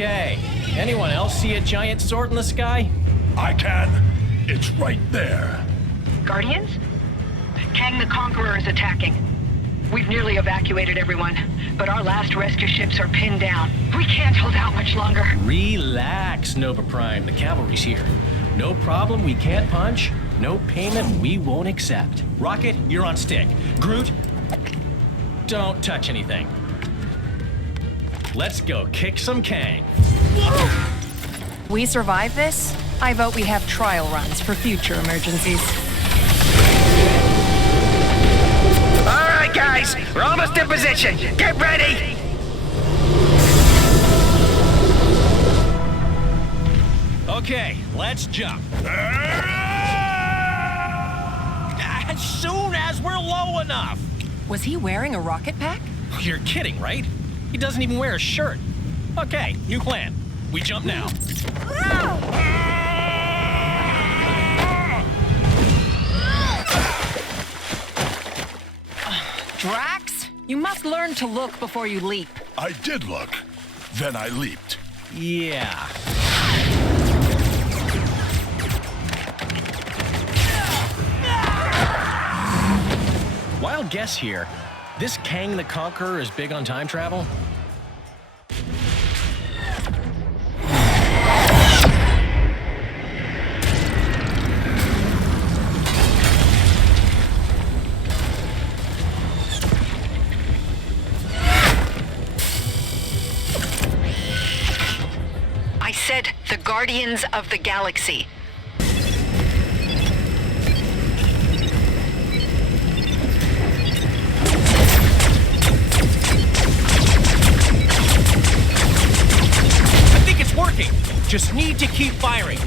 Okay. Anyone else see a giant sword in the sky? I can. It's right there. Guardians? Kang the Conqueror is attacking. We've nearly evacuated everyone, but our last rescue ships are pinned down. We can't hold out much longer. Relax, Nova Prime. The cavalry's here. No problem we can't punch. No payment we won't accept. Rocket, you're on stick. Groot, don't touch anything. Let's go kick some Kang. We survive this? I vote we have trial runs for future emergencies. All right, guys, we're almost in position. Get ready. Okay, let's jump. As soon as we're low enough. Was he wearing a rocket pack? You're kidding, right? He doesn't even wear a shirt. Okay, new plan. We jump now. Drax, you must learn to look before you leap. I did look. Then I leaped. Yeah. Wild guess here. This Kang the Conqueror is big on time travel? I said the Guardians of the Galaxy. Working. Just need to keep firing.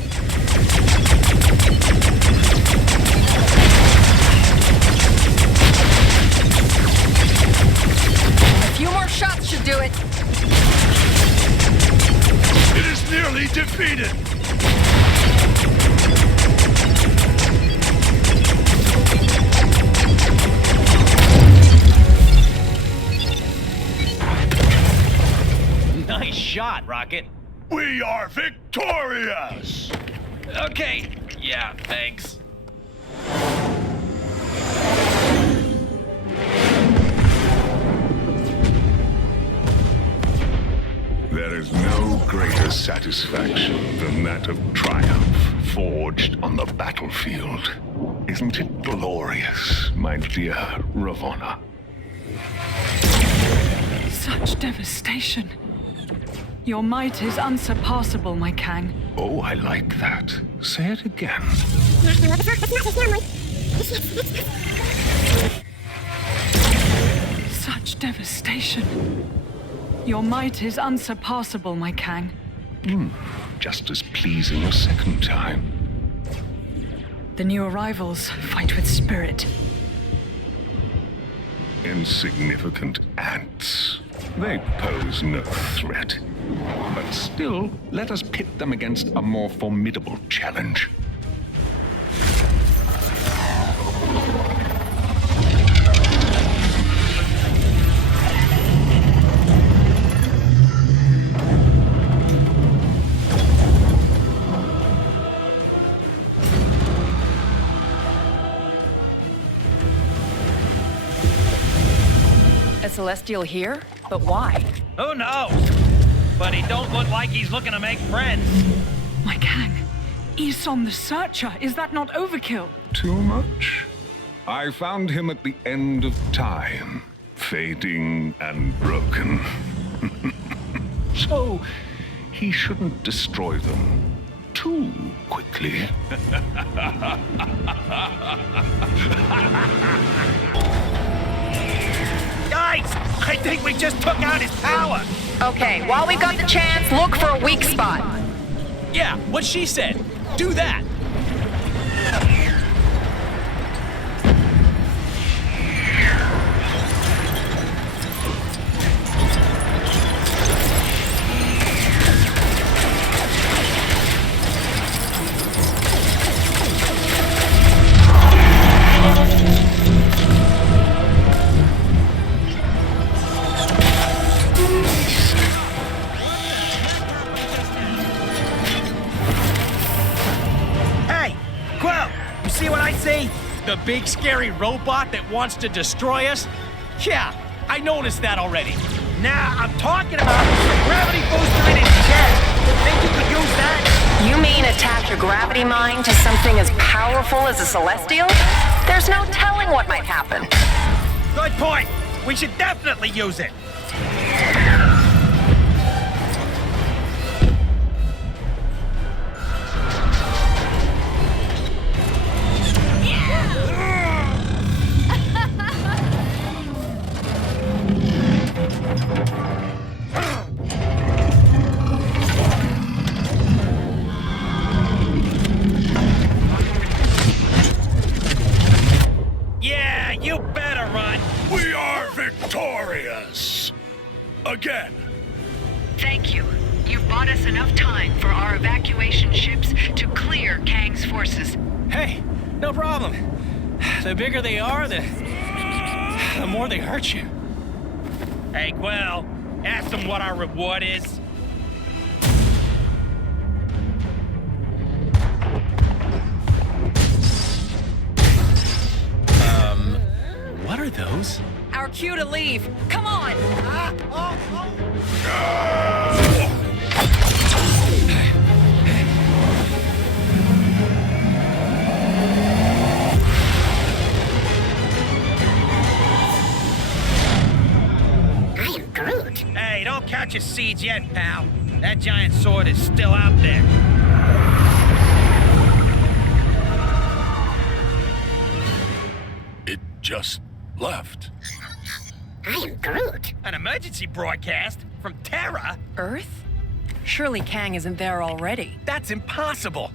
A few more shots should do it. It is nearly defeated. Nice shot, Rocket. We are victorious! Okay, yeah, thanks. There is no greater satisfaction than that of triumph forged on the battlefield. Isn't it glorious, my dear Ravonna? Such devastation. Your might is unsurpassable, my Kang. Oh, I like that. Say it again. Such devastation. Your might is unsurpassable, my Kang. Just as pleasing a second time. The new arrivals fight with spirit. Insignificant ants. They pose no threat. But still, let us pit them against a more formidable challenge. A Celestial here? But why? Who knows? But he don't look like he's looking to make friends. My Kang, Isom the Searcher, is that not overkill? Too much? I found him at the end of time, fading and broken. So, he shouldn't destroy them too quickly. Guys, I think we just took out his power. Okay, while we've got the chance, look for a weak spot. Yeah, what she said. Do that. big scary robot that wants to destroy us? Yeah, I noticed that already. Nah, I'm talking about the gravity booster in his chest. Think you could use that? You mean attach a gravity mine to something as powerful as a Celestial? There's no telling what might happen. Good point. We should definitely use it. Yeah, you better run. We are victorious! Again. Thank you. You've bought us enough time for our evacuation ships to clear Kang's forces. Hey, no problem. The bigger they are, the more they hurt you. Hey, Quill, ask them what our reward is. What are those? Our cue to leave. Come on! Hey, don't count your seeds yet, pal. That giant sword is still out there. It just left. An emergency broadcast from Terra? Earth? Surely Kang isn't there already. That's impossible.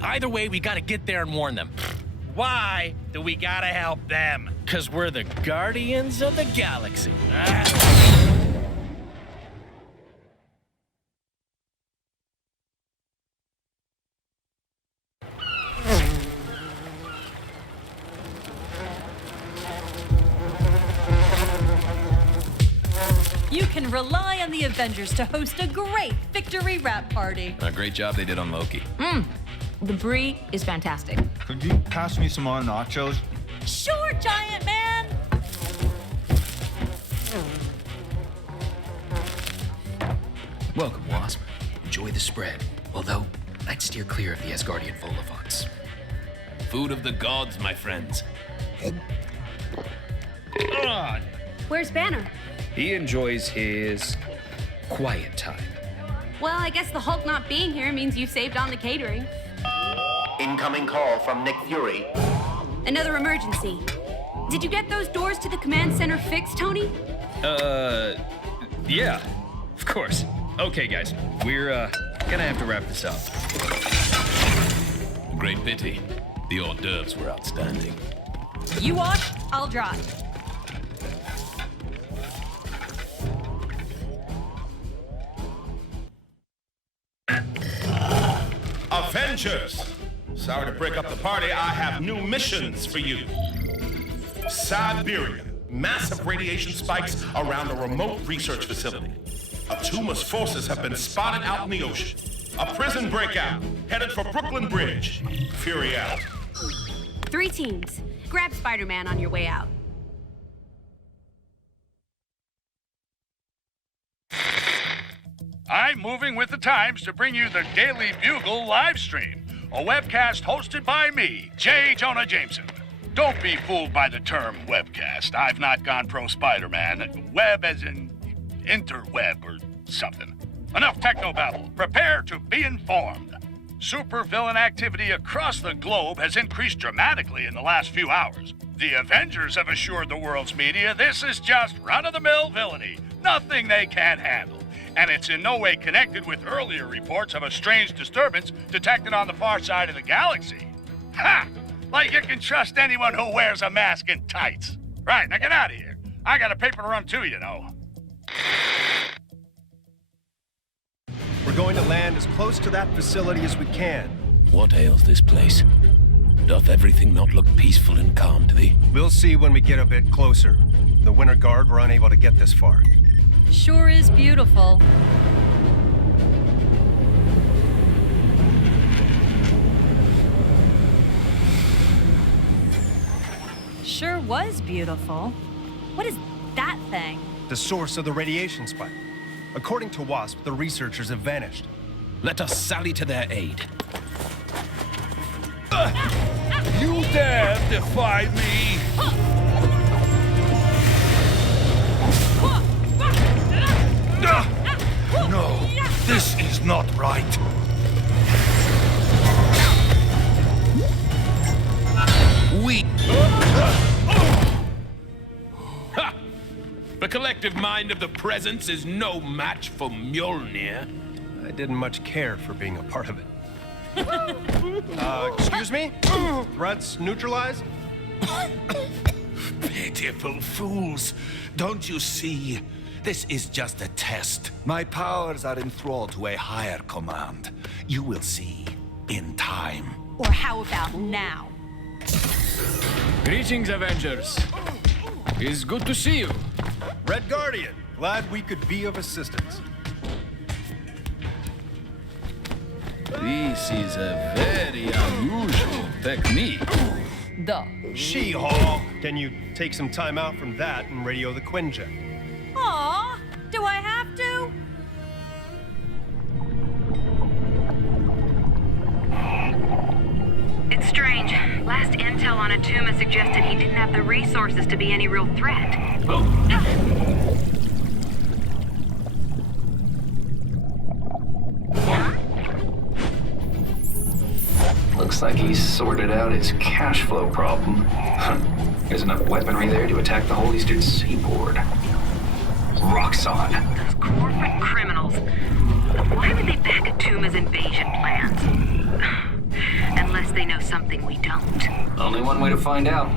Either way, we gotta get there and warn them. Why do we gotta help them? 'Cause we're the Guardians of the Galaxy. You can rely on the Avengers to host a great victory wrap party. A great job they did on Loki. The brie is fantastic. Could you pass me some more nachos? Sure, giant man! Welcome, Wasp. Enjoy the spread. Although, I'd steer clear of the Asgardian vol-au-vents. Food of the gods, my friends. Where's Banner? He enjoys his quiet time. Well, I guess the Hulk not being here means you saved on the catering. Incoming call from Nick Fury. Another emergency. Did you get those doors to the command center fixed, Tony? Yeah, of course. Okay, guys, we're, gonna have to wrap this up. Great pity. The hors d'oeuvres were outstanding. You watch, I'll drive. Avengers! Sorry to break up the party, I have new missions for you. Siberia. Massive radiation spikes around a remote research facility. Atuma's forces have been spotted out in the ocean. A prison breakout, headed for Brooklyn Bridge. Fury out. 3 teams. Grab Spider-Man on your way out. I'm moving with the times to bring you the Daily Bugle live stream, a webcast hosted by me, J. Jonah Jameson. Don't be fooled by the term webcast. I've not gone pro Spider-Man. Web as in interweb or something. Enough technobabble. Prepare to be informed. Supervillain activity across the globe has increased dramatically in the last few hours. The Avengers have assured the world's media this is just run-of-the-mill villainy, nothing they can't handle. And it's in no way connected with earlier reports of a strange disturbance detected on the far side of the galaxy. Ha! Like you can trust anyone who wears a mask and tights. Right, now get out of here. I got a paper to run too, you know. We're going to land as close to that facility as we can. What ails this place? Doth everything not look peaceful and calm to thee? We'll see when we get a bit closer. The Winter Guard were unable to get this far. Sure is beautiful. sure was beautiful. What is that thing? The source of the radiation spike. According to WASP, the researchers have vanished. Let us sally to their aid. You dare defy me? No, this is not right. We... Ha! The collective mind of the presence is no match for Mjolnir. I didn't much care for being a part of it. Excuse me? Threats neutralized? Pitiful fools. Don't you see? This is just a test. My powers are enthralled to a higher command. You will see in time. Or how about now? Greetings, Avengers. It's good to see you. Red Guardian, glad we could be of assistance. This is a very unusual technique. Duh. She-Hulk! Can you take some time out from that and radio the Quinjet? Aw, do I have to? It's strange. Last intel on Atuma suggested he didn't have the resources to be any real threat. Looks like he's sorted out his cash flow problem. There's enough weaponry there to attack the whole eastern seaboard. Rocks on. Those corporate criminals. Why would they back Atuma's invasion plans? Unless they know something we don't. Only one way to find out.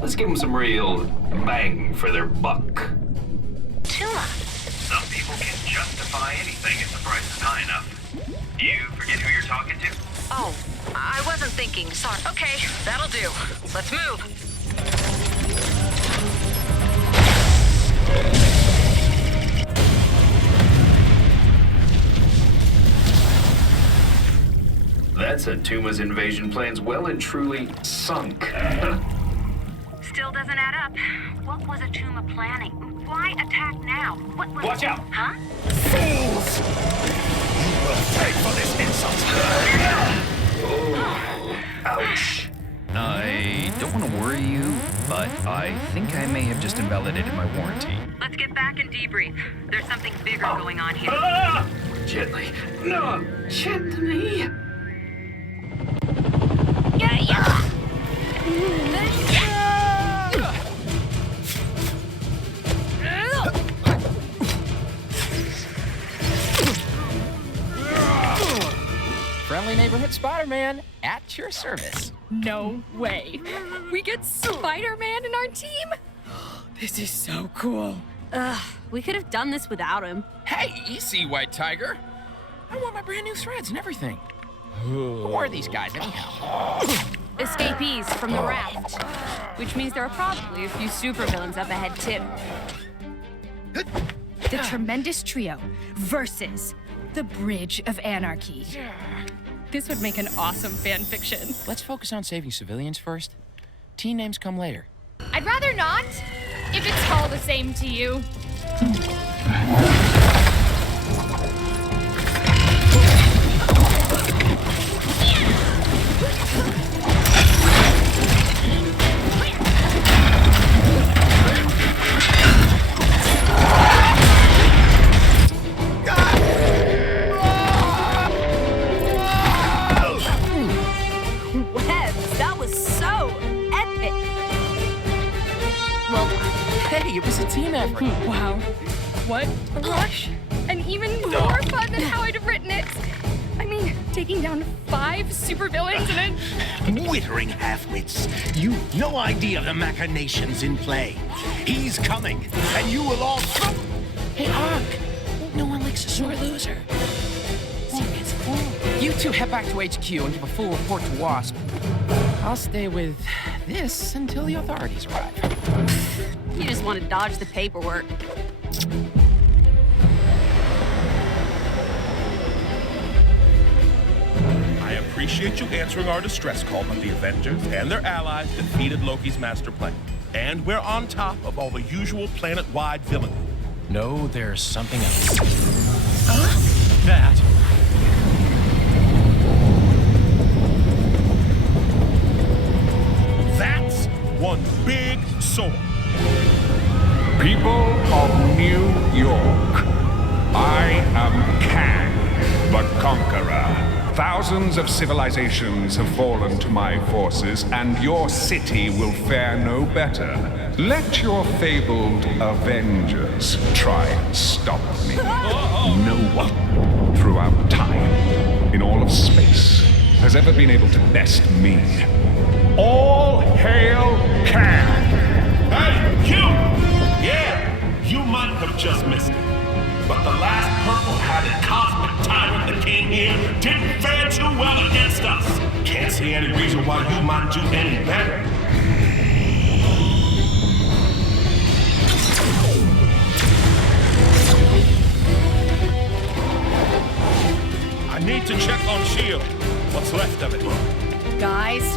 Let's give them some real bang for their buck. Tuma. Some people can justify anything if the price is high enough. You forget who you're talking to? Oh, I wasn't thinking. Sorry. Okay, that'll do. Let's move. That's Atuma's invasion plans well and truly sunk. Still doesn't add up. What was Atuma planning? Why attack now? What was... Watch out! Huh? Fools! You will pay for this insult! Oh, ouch. I don't want to worry you, but I think I may have just invalidated my warranty. Let's get back and debrief. There's something bigger going on here. Ah! Gently. No, gently. Friendly neighborhood Spider-Man at your service. No way. We get Spider-Man in our team? This is so cool. Ugh, we could have done this without him. Hey, easy, White Tiger. I want my brand new threads and everything. Who are these guys, anyhow? Escapees from the raft. Which means there are probably a few supervillains up ahead, too. The Tremendous Trio versus the Bridge of Anarchy. This would make an awesome fan fiction. Let's focus on saving civilians first. Team names come later. I'd rather not, if it's all the same to you. It was a team effort. Wow. What a rush. And even more fun than how I'd have written it. I mean, taking down 5 supervillains and then... Withering half-wits. You've no idea of the machinations in play. He's coming, and you will all... Hey, Ark. No one likes a sore loser. You two head back to HQ and give a full report to WASP. I'll stay with this until the authorities arrive. You just want to dodge the paperwork. I appreciate you answering our distress call, but the Avengers and their allies defeated Loki's master plan. And we're on top of all the usual planet-wide villainy. No, there's something else. That. That's one big sword. People of New York, I am Kang, the Conqueror. Thousands of civilizations have fallen to my forces, and your city will fare no better. Let your fabled Avengers try and stop me. No one throughout time, in all of space, has ever been able to best me. All hail Kang! Hey, you! Yeah, you might have just missed it. But the last purple-hatted cosmic tyrant that came here didn't fare too well against us. Can't see any reason why you might do any better. I need to check on S.H.I.E.L.D. What's left of it. Guys.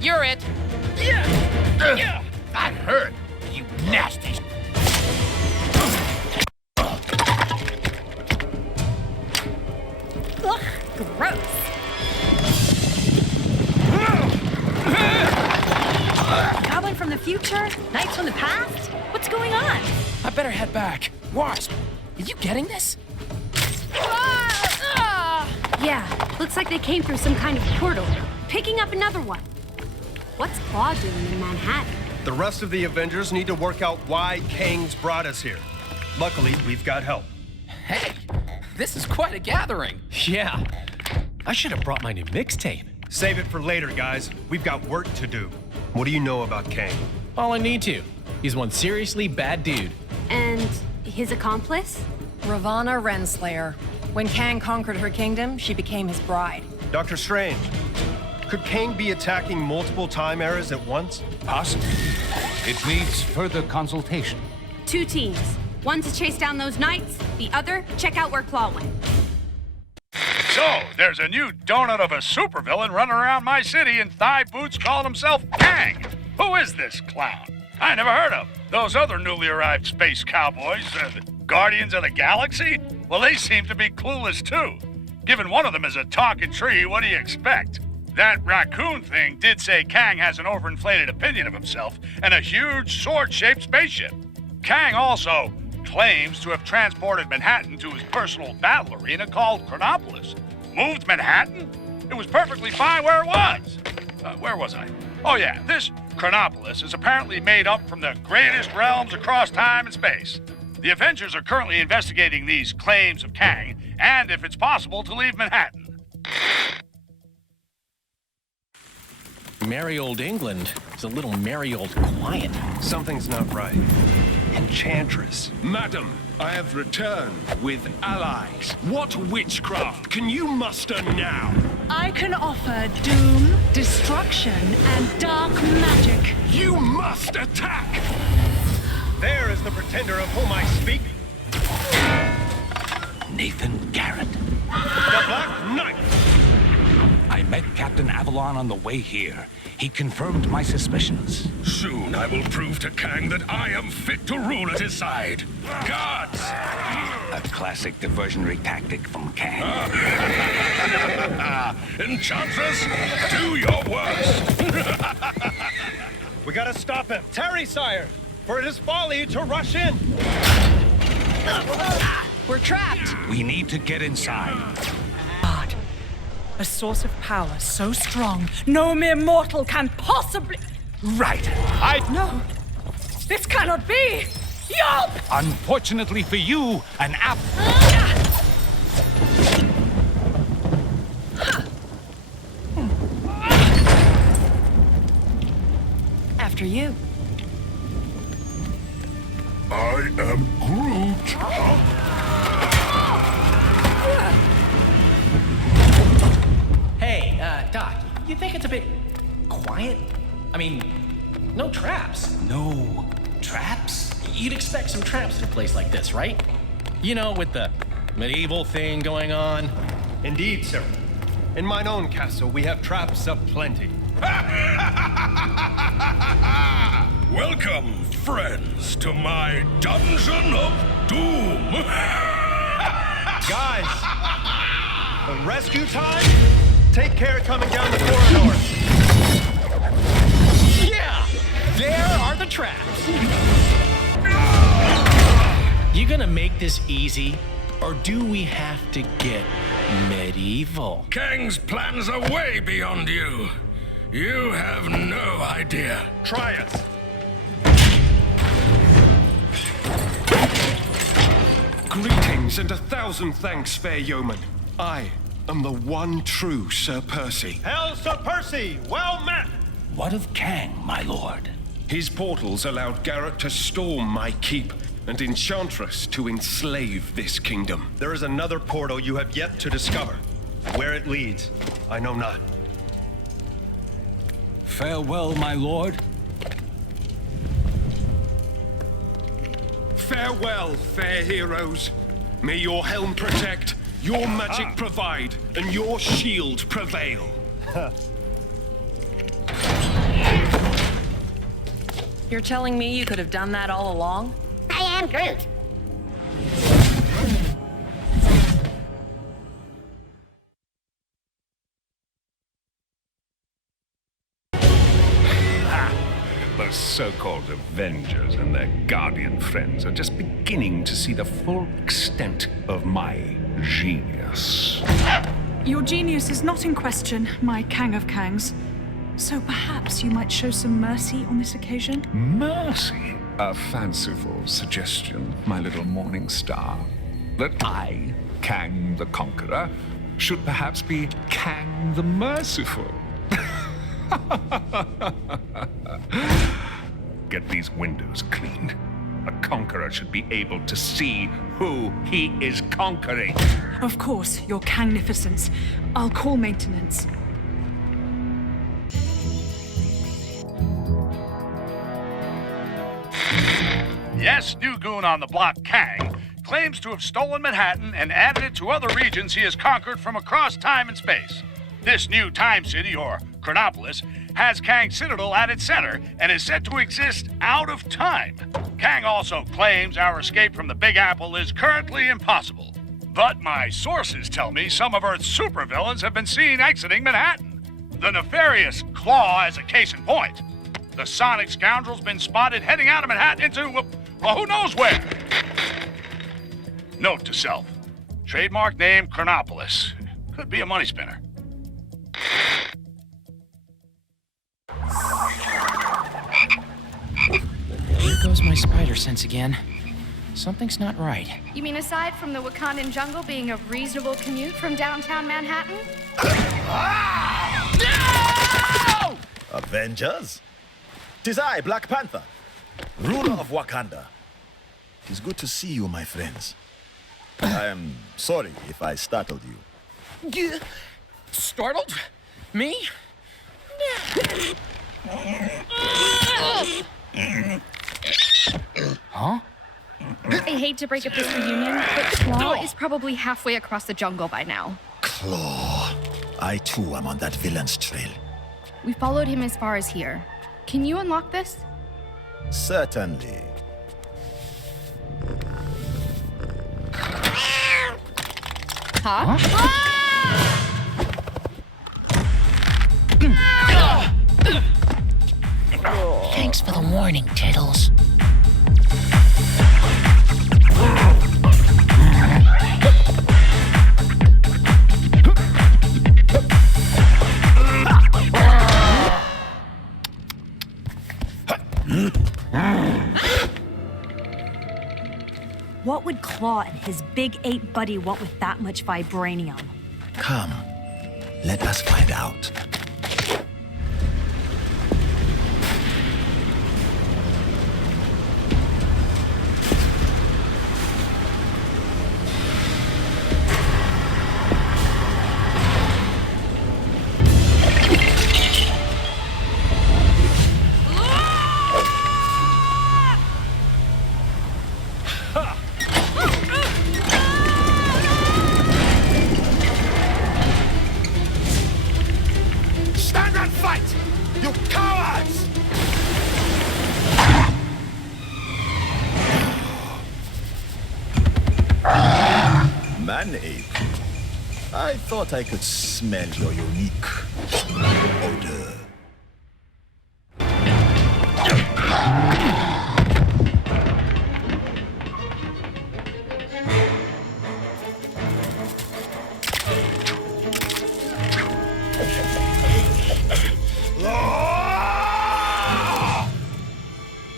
You're it. I heard you nasty. Ugh, gross. Goblin from the future? Knights from the past? What's going on? I better head back. Wasp, are you getting this? Yeah, looks like they came through some kind of portal. Picking up another one. What's Claw doing in Manhattan? The rest of the Avengers need to work out why Kang's brought us here. Luckily, we've got help. Hey, this is quite a gathering. Yeah. I should have brought my new mixtape. Save it for later, guys. We've got work to do. What do you know about Kang? All I need to. He's one seriously bad dude. And his accomplice? Ravana Renslayer. When Kang conquered her kingdom, she became his bride. Dr. Strange, could Kang be attacking multiple time eras at once? Possibly. It needs further consultation. 2 teams. One to chase down those knights, the other, check out where Claw went. So, there's a new donut of a supervillain running around my city in thigh boots calling himself Kang. Who is this clown? I never heard of. Those other newly arrived space cowboys, the Guardians of the Galaxy? Well, they seem to be clueless too. Given one of them is a talking tree, what do you expect? That raccoon thing did say Kang has an overinflated opinion of himself and a huge sword-shaped spaceship. Kang also claims to have transported Manhattan to his personal battle arena called Chronopolis. Moved Manhattan? It was perfectly fine where it was. Where was I? Oh yeah, this Chronopolis is apparently made up from the greatest realms across time and space. The Avengers are currently investigating these claims of Kang, and if it's possible, to leave Manhattan. Merry old England is a little merry old quiet. Something's not right. Enchantress. Madam, I have returned with allies. What witchcraft can you muster now? I can offer doom, destruction, and dark magic. You must attack! There is the pretender of whom I speak. Nathan Garrett. The Black Knight! I met Captain Avalon on the way here. He confirmed my suspicions. Soon I will prove to Kang that I am fit to rule at his side. Guards! A classic diversionary tactic from Kang. Enchantress, do your worst! We gotta stop him. Tarry, sire, for it is folly to rush in. We're trapped. We need to get inside. A source of power so strong, no mere mortal can possibly... Right. No! This cannot be! Yelp! Unfortunately for you, an app. After you. I am Groot. Hey, Doc, you think it's a bit quiet? I mean, no traps. No traps? You'd expect some traps in a place like this, right? You know, with the medieval thing going on. Indeed, sir. In mine own castle, we have traps aplenty. Welcome, friends, to my Dungeon of Doom. Guys, the rescue time? Take care coming down the corridor. Yeah, there are the traps. You gonna make this easy, or do we have to get medieval? Kang's plans are way beyond you. You have no idea. Try it. Greetings and 1,000 thanks, fair yeoman. I am the one true Sir Percy. Hail, Sir Percy! Well met! What of Kang, my lord? His portals allowed Garrett to storm my keep and Enchantress to enslave this kingdom. There is another portal you have yet to discover. Where it leads, I know not. Farewell, my lord. Farewell, fair heroes. May your helm protect, your magic provide, and your shield prevail. You're telling me you could have done that all along? I am Groot. The so-called Avengers and their Guardian friends are just beginning to see the full extent of my genius. Your genius is not in question, my Kang of Kangs. So perhaps you might show some mercy on this occasion? Mercy? A fanciful suggestion, my little morning star. That I, Kang the Conqueror, should perhaps be Kang the Merciful. Get these windows cleaned. A conqueror should be able to see who he is conquering. Of course, your Kangnificence. I'll call maintenance. Yes, new goon on the block, Kang, claims to have stolen Manhattan and added it to other regions he has conquered from across time and space. This new time city, or Chronopolis, has Kang's Citadel at its center and is said to exist out of time. Kang also claims our escape from the Big Apple is currently impossible. But my sources tell me some of Earth's supervillains have been seen exiting Manhattan. The nefarious Claw is a case in point. The Sonic scoundrel's been spotted heading out of Manhattan into, well, who knows where. Note to self, trademark name Chronopolis. Could be a money spinner. Here goes my spider sense again. Something's not right. You mean aside from the Wakandan jungle being a reasonable commute from downtown Manhattan? No! Avengers? 'Tis I, Black Panther, ruler of Wakanda. 'Tis good to see you, my friends. I am sorry if I startled you. Startled? Me? Huh? I hate to break up this reunion, but Claw is probably halfway across the jungle by now. Claw. I too am on that villain's trail. We followed him as far as here. Can you unlock this? Certainly. Huh? Thanks for the warning, Tiddles. Claw and his big ape buddy want with that much vibranium? Come, let us find out. Man-ape. I thought I could smell your unique odor.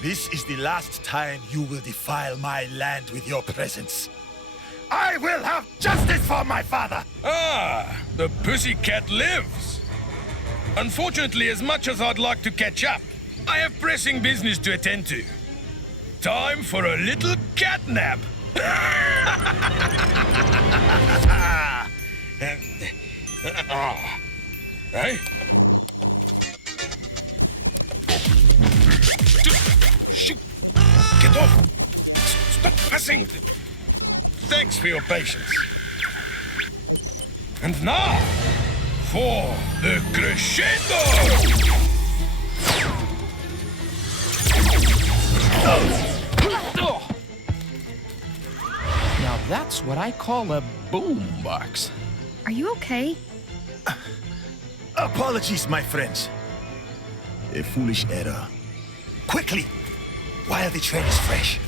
This is the last time you will defile my land with your presence. I will have justice for my father! Ah, the pussycat lives. Unfortunately, as much as I'd like to catch up, I have pressing business to attend to. Time for a little cat nap. Hey? Shoot! Get off! Stop passing! Thanks for your patience. And now, for the crescendo! Now that's what I call a boombox. Are you okay? Apologies, my friends. A foolish error. Quickly, while the train is fresh.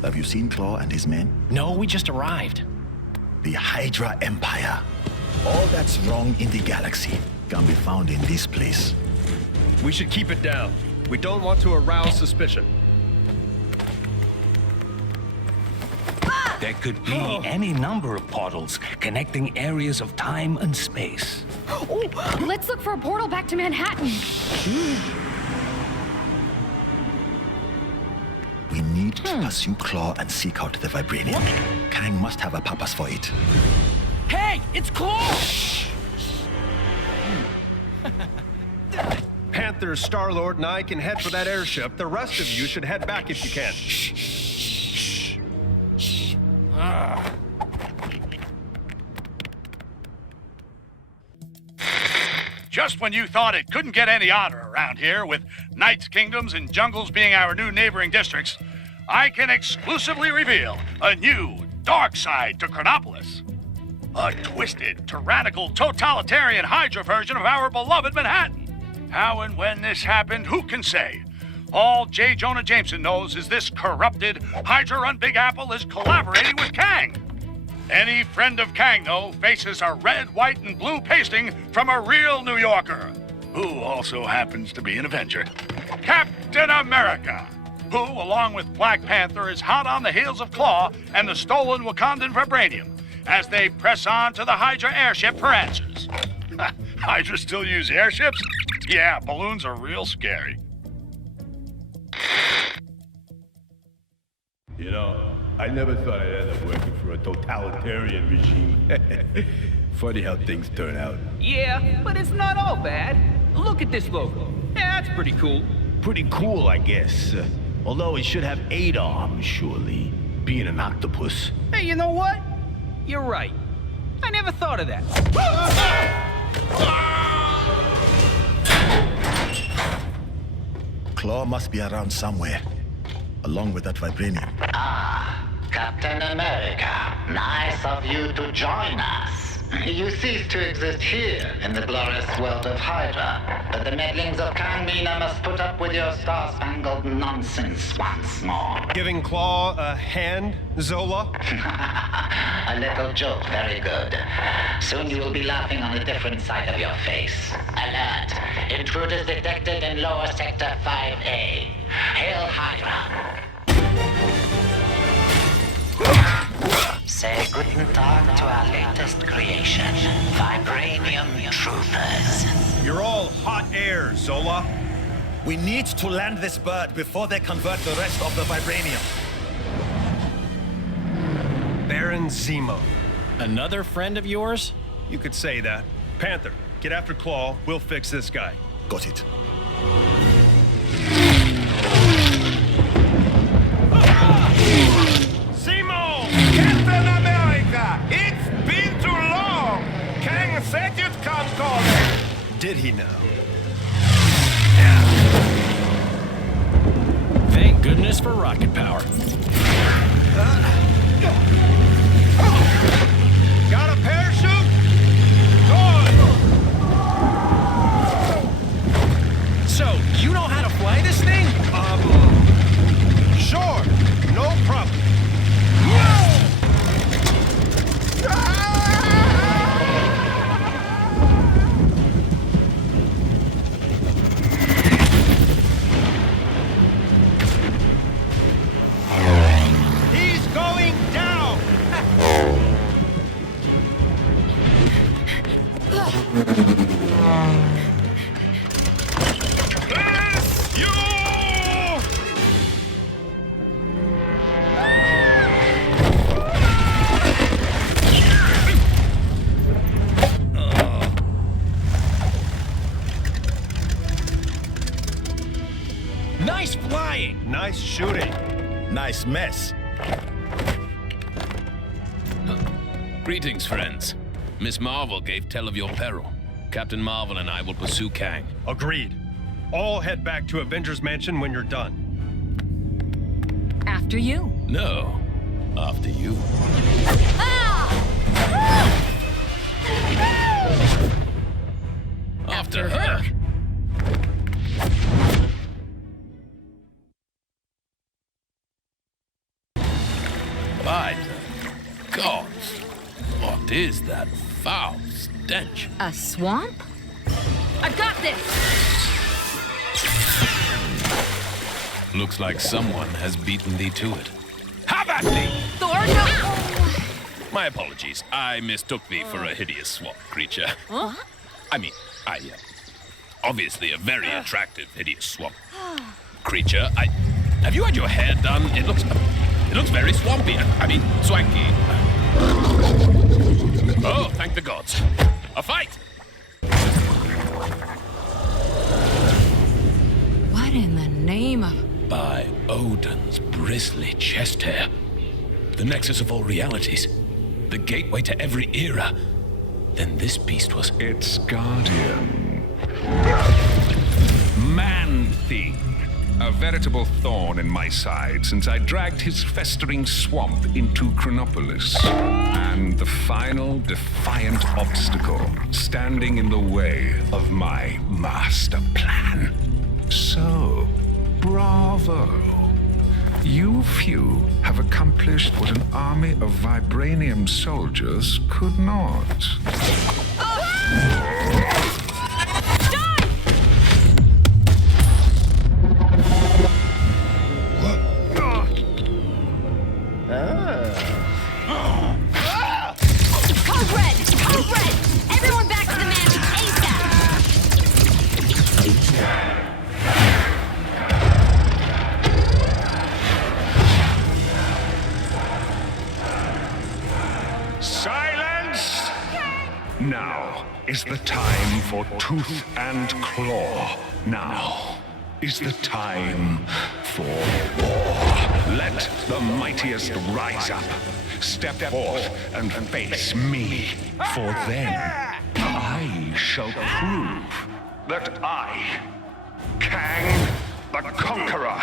Have you seen Claw and his men? No, we just arrived. The Hydra Empire. All that's wrong in the galaxy can be found in this place. We should keep it down. We don't want to arouse suspicion. There could be any number of portals connecting areas of time and space. Oh, let's look for a portal back to Manhattan. We need to pursue Claw and seek out the vibranium. Kang must have a purpose for it. Hey, it's Claw! Panther, Star-Lord, and I can head for that airship. The rest of you should head back if you can. Just when you thought it couldn't get any odder around here, with Knights' Kingdoms and Jungles being our new neighboring districts, I can exclusively reveal a new dark side to Chronopolis. A twisted, tyrannical, totalitarian Hydra version of our beloved Manhattan. How and when this happened, who can say? All J. Jonah Jameson knows is this corrupted, Hydra-run Big Apple is collaborating with Kang. Any friend of Kang, though, faces a red, white, and blue pasting from a real New Yorker, who also happens to be an Avenger. Captain America, who, along with Black Panther, is hot on the heels of Claw and the stolen Wakandan vibranium as they press on to the Hydra airship for answers. Hydra still use airships? Yeah, balloons are real scary. You know, I never thought I'd end up working for a totalitarian regime. Funny how things turn out. Yeah, but it's not all bad. Look at this logo. Yeah, that's pretty cool. Pretty cool, I guess. Although it should have 8 arms, surely. Being an octopus. Hey, you know what? You're right. I never thought of that. Claw must be around somewhere, along with that vibranium. Ah, Captain America. Nice of you to join us. You cease to exist here in the glorious world of Hydra, but the meddlings of Kang must put up with your star-spangled nonsense once more. Giving Claw a hand, Zola? A little joke, very good. Soon you will be laughing on a different side of your face. Alert! Intruders detected in lower sector 5A. Hail Hydra! Say guten Tag to our latest creation, vibranium truthers. You're all hot air, Zola. We need to land this bird before they convert the rest of the vibranium. Baron Zemo. Another friend of yours? You could say that. Panther, get after Claw. We'll fix this guy. Got it. Zemo! Captain America! It's been too long! Kang said you'd come calling! Did he now? Thank goodness for rocket power. Got a parachute? Good! So, you know how to fly this thing? Sure. No problem. He's going down! Bless you! Nice flying! Nice shooting. Nice mess. Greetings, friends. Miss Marvel gave tell of your peril. Captain Marvel and I will pursue Kang. Agreed. All head back to Avengers Mansion when you're done. After you. No, after you. After her. By the gods, what is that foul stench? A swamp? I've got this! Looks like someone has beaten thee to it. Have at thee! Thor, no! My apologies. I mistook thee for a hideous swamp creature. Huh? I mean, obviously a very attractive hideous swamp creature. Have you had your hair done? It looks very swampy. I mean, swanky. Oh, thank the gods. A fight! What in the name of... By Odin's bristly chest hair. The nexus of all realities. The gateway to every era. Then this beast was... Its guardian. Man-Thing. A veritable thorn in my side since I dragged his festering swamp into Chronopolis. And the final defiant obstacle standing in the way of my master plan. So, bravo. You few have accomplished what an army of vibranium soldiers could not. Code red! Code red! Everyone back to the mansion ASAP! Silence! Now is the time for tooth and claw. Now is the time for war. Let the mightiest rise up. Step forth and face me, for then I shall prove that I, Kang the Conqueror,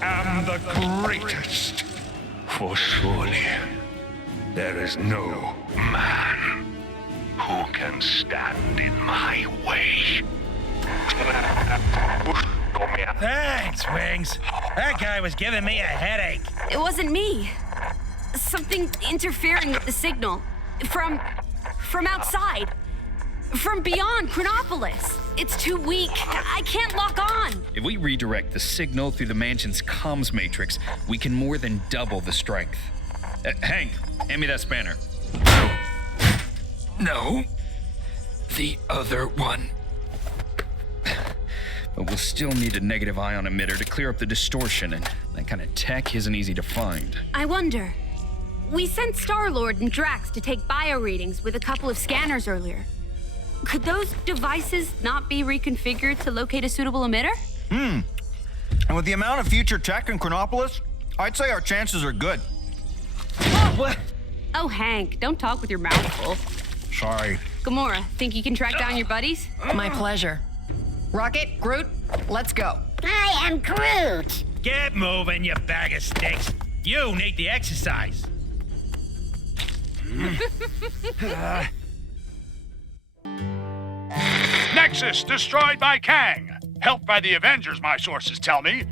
am the greatest. For surely there is no man Who can stand in my way? Thanks, Wings. That guy was giving me a headache. It wasn't me. Something interfering with the signal. From outside. From beyond Chronopolis. It's too weak. I can't lock on. If we redirect the signal through the mansion's comms matrix, we can more than double the strength. Hank, hand me that spanner. No. The other one. But we'll still need a negative ion emitter to clear up the distortion, and that kind of tech isn't easy to find. I wonder. We sent Star-Lord and Drax to take bio readings with a couple of scanners earlier. Could those devices not be reconfigured to locate a suitable emitter? And with the amount of future tech in Chronopolis, I'd say our chances are good. Oh, Hank, don't talk with your mouth full. Sorry. Gamora, think you can track down your buddies? My pleasure. Rocket, Groot, let's go. I am Groot. Get moving, you bag of sticks. You need the exercise. Nexus destroyed by Kang. Helped by the Avengers, my sources tell me.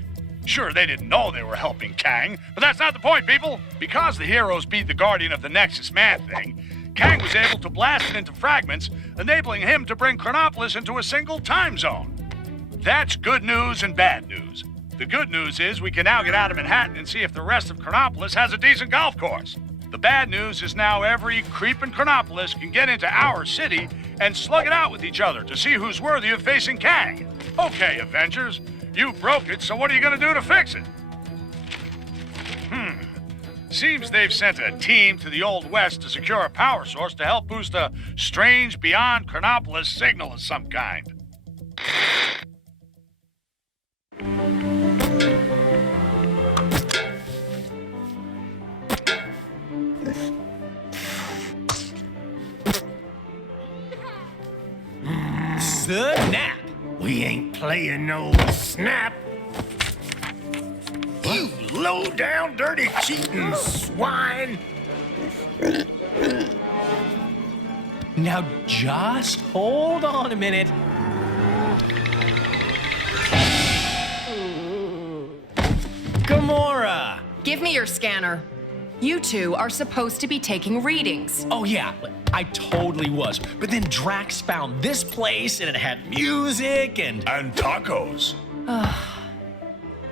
Sure, they didn't know they were helping Kang, but that's not the point, people. Because the heroes beat the Guardian of the Nexus Man-Thing, Kang was able to blast it into fragments, enabling him to bring Chronopolis into a single time zone. That's good news and bad news. The good news is we can now get out of Manhattan and see if the rest of Chronopolis has a decent golf course. The bad news is now every creep in Chronopolis can get into our city and slug it out with each other to see who's worthy of facing Kang. Okay, Avengers, you broke it, so what are you gonna do to fix it? Seems they've sent a team to the Old West to secure a power source to help boost a strange beyond Chronopolis signal of some kind. Snap! We ain't playing no snap. You low-down, dirty, cheating swine! Now just hold on a minute. Gamora! Give me your scanner. You two are supposed to be taking readings. Oh yeah, I totally was. But then Drax found this place and it had music and tacos.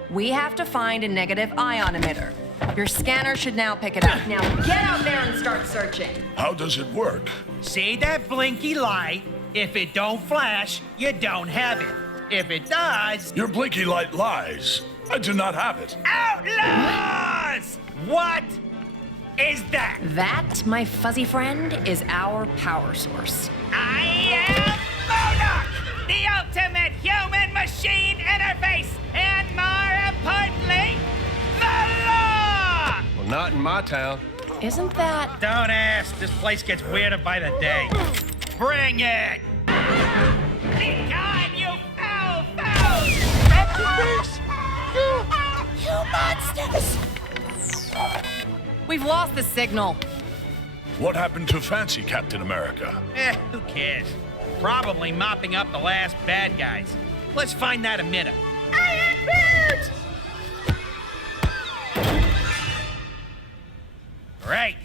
We have to find a negative ion emitter. Your scanner should now pick it up. Now get out there and start searching. How does it work? See that blinky light? If it don't flash, you don't have it. If it does... Your blinky light lies. I do not have it. Outlaws! What is that? That, my fuzzy friend, is our power source. I am MODOK, the ultimate human-machine interface, and more importantly, the law! Well, not in my town. Isn't that... Don't ask. This place gets weirder by the day. Bring it! Be gone, you foul foul! You monsters! We've lost the signal. What happened to Fancy Captain America? Who cares? Probably mopping up the last bad guys. Let's find that emitter. I am Groot! Right.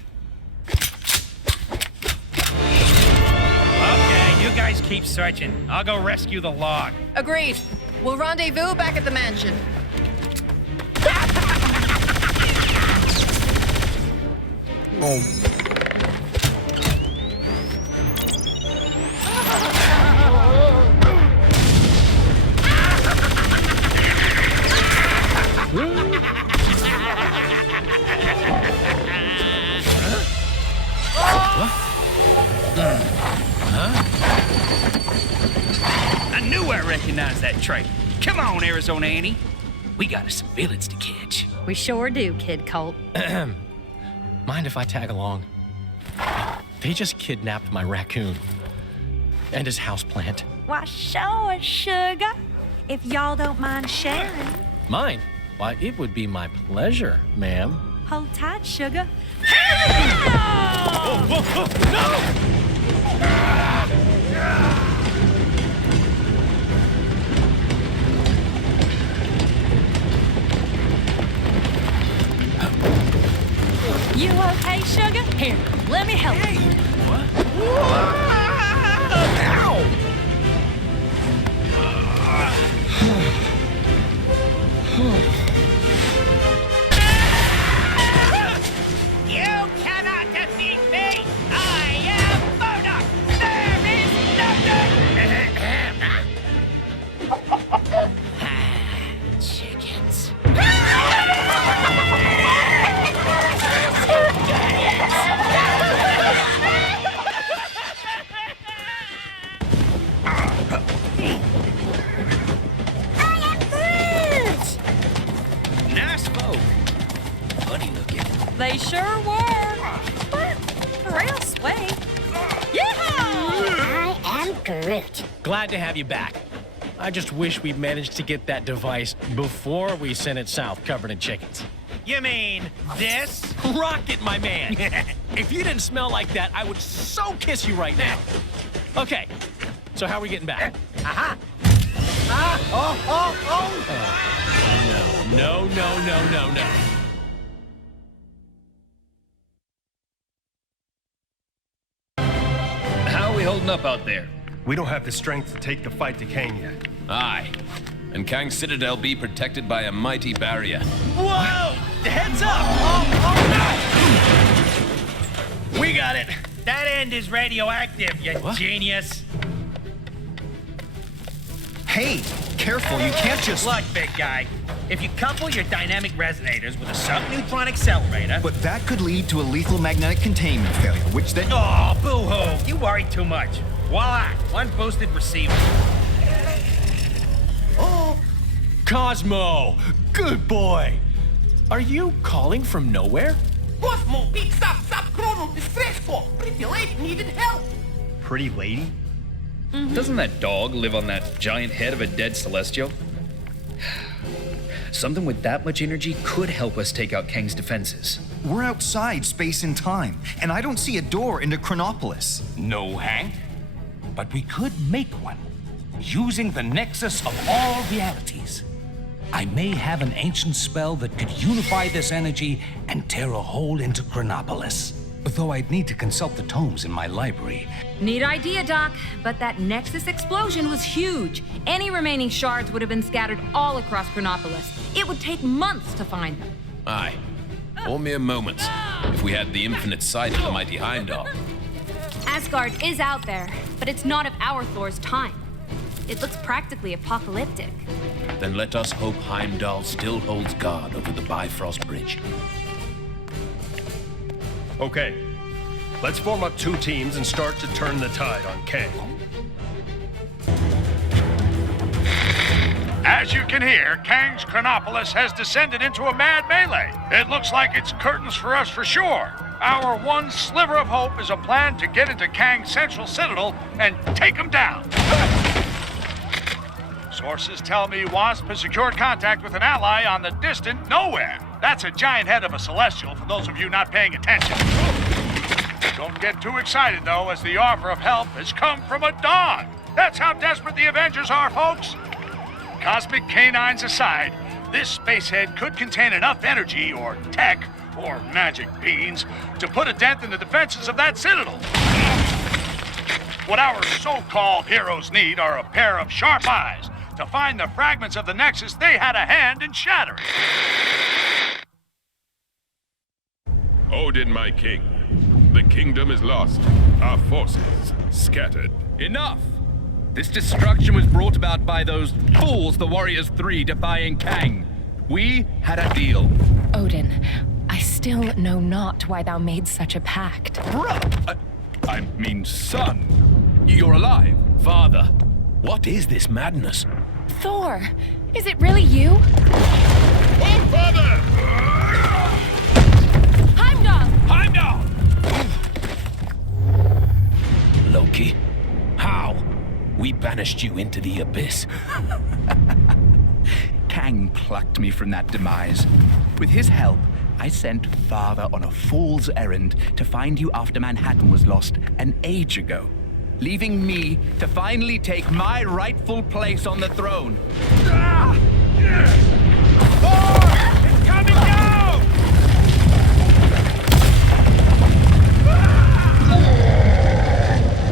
Okay, you guys keep searching. I'll go rescue the log. Agreed. We'll rendezvous back at the mansion. I knew I recognized that trait. Come on, Arizona Annie. We got some villains to catch. We sure do, Kid Colt. Mind if I tag along? They just kidnapped my raccoon and his houseplant. Why, sure, sugar. If y'all don't mind sharing. Mine? Why, it would be my pleasure, ma'am. Hold tight, sugar. Whoa, whoa, whoa, no! You okay, sugar? Here, let me help you. You cannot defeat me! I am Murdoch! There is nothing! Chickens. Nice folk. Funny looking. They sure were. But real sweet. Yeehaw! I am Groot. Glad to have you back. I just wish we'd managed to get that device before we sent it south covered in chickens. You mean this? Rocket, my man! If you didn't smell like that, I would so kiss you right now. Okay, so how are we getting back? Aha! Ah! Oh! No. How are we holding up out there? We don't have the strength to take the fight to Kang yet. Aye. And Kang's citadel be protected by a mighty barrier. Whoa! Heads up! Oh. We got it. That end is radioactive, you genius. Hey, careful, you can't just... Look, big guy. If you couple your dynamic resonators with a subneutron accelerator... But that could lead to a lethal magnetic containment failure, which then... Oh, boo-hoo. You worry too much. Voila, one boosted receiver. Oh, Cosmo, good boy. Are you calling from nowhere? Cosmo, picks up Chrono distressful. Pretty lady needed help. Pretty lady? Doesn't that dog live on that giant head of a dead celestial? Something with that much energy could help us take out Kang's defenses. We're outside space and time, and I don't see a door into Chronopolis. No, Hank. But we could make one, using the Nexus of all realities. I may have an ancient spell that could unify this energy and tear a hole into Chronopolis. Though I'd need to consult the tomes in my library. Neat idea, Doc, but that Nexus explosion was huge. Any remaining shards would have been scattered all across Chronopolis. It would take months to find them. Aye. Or mere moments, if we had the infinite sight of the mighty Heimdall. Asgard is out there, but it's not of our Thor's time. It looks practically apocalyptic. Then let us hope Heimdall still holds guard over the Bifrost Bridge. Okay, let's form up 2 teams and start to turn the tide on Kang. As you can hear, Kang's Chronopolis has descended into a mad melee. It looks like it's curtains for us for sure. Our one sliver of hope is a plan to get into Kang's central citadel and take him down. Sources tell me Wasp has secured contact with an ally on the distant nowhere. That's a giant head of a celestial for those of you not paying attention. Don't get too excited, though, as the offer of help has come from a dog. That's how desperate the Avengers are, folks. Cosmic canines aside, this spacehead could contain enough energy or tech or magic beans to put a dent in the defenses of that citadel. What our so-called heroes need are a pair of sharp eyes to find the fragments of the Nexus they had a hand in shattering. Odin, my king. The kingdom is lost. Our forces scattered. Enough! This destruction was brought about by those fools, the Warriors 3, defying Kang. We had a deal. Odin, I still know not why thou made such a pact. I mean, son. You're alive. Father, what is this madness? Thor, is it really you? Oh, father! Heimdall! Heimdall! Loki, how? We banished you into the abyss. Kang plucked me from that demise. With his help, I sent Father on a fool's errand to find you after Manhattan was lost an age ago. leaving me to finally take my rightful place on the throne. Ah! Thor! It's coming down!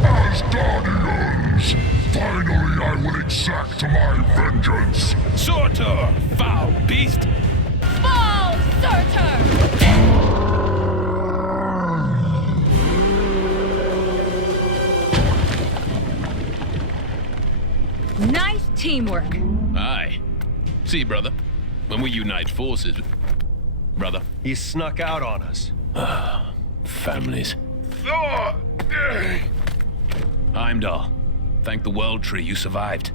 As Guardians, finally I will exact my vengeance. Surtur, foul beast! Fall, Surtur! Nice teamwork. Aye. See, brother, when we unite forces, brother. He snuck out on us. Families. Heimdall, thank the World Tree you survived.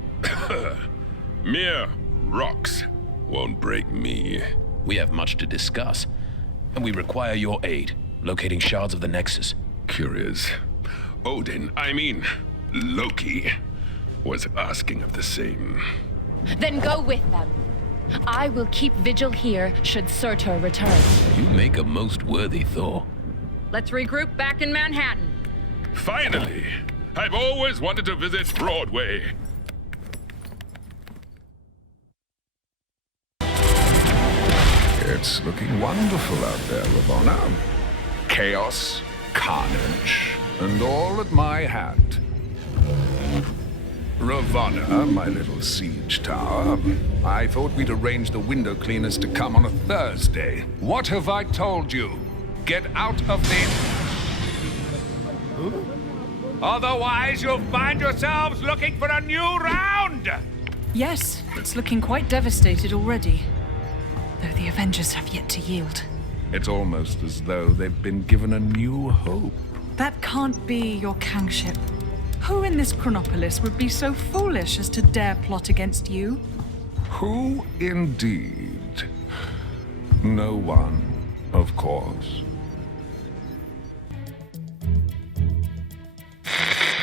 Mere rocks won't break me. We have much to discuss, and we require your aid locating shards of the Nexus. Curious. Odin, I mean, Loki, was asking of the same. Then go with them. I will keep vigil here should Surtur return. You make a most worthy Thor. Let's regroup back in Manhattan. Finally! I've always wanted to visit Broadway. It's looking wonderful out there, Ravonna. Chaos, carnage, and all at my hand. Ravonna, my little siege tower, I thought we'd arrange the window cleaners to come on a Thursday. What have I told you? Get out of the... Otherwise, you'll find yourselves looking for a new round! Yes, it's looking quite devastated already. Though the Avengers have yet to yield. It's almost as though they've been given a new hope. That can't be your Kangship. Who in this Chronopolis would be so foolish as to dare plot against you? Who indeed? No one, of course.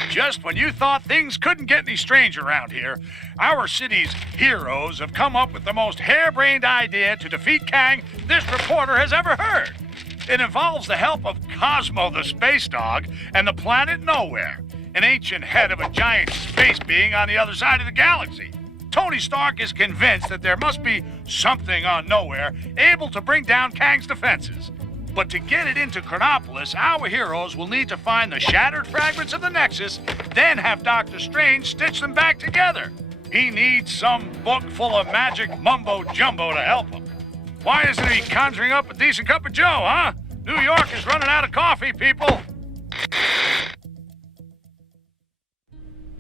Just when you thought things couldn't get any stranger around here, our city's heroes have come up with the most harebrained idea to defeat Kang this reporter has ever heard. It involves the help of Cosmo the space dog and the planet Nowhere, an ancient head of a giant space being on the other side of the galaxy. Tony Stark is convinced that there must be something on Nowhere able to bring down Kang's defenses. But to get it into Chronopolis, our heroes will need to find the shattered fragments of the Nexus, then have Doctor Strange stitch them back together. He needs some book full of magic mumbo-jumbo to help him. Why isn't he conjuring up a decent cup of joe, huh? New York is running out of coffee, people.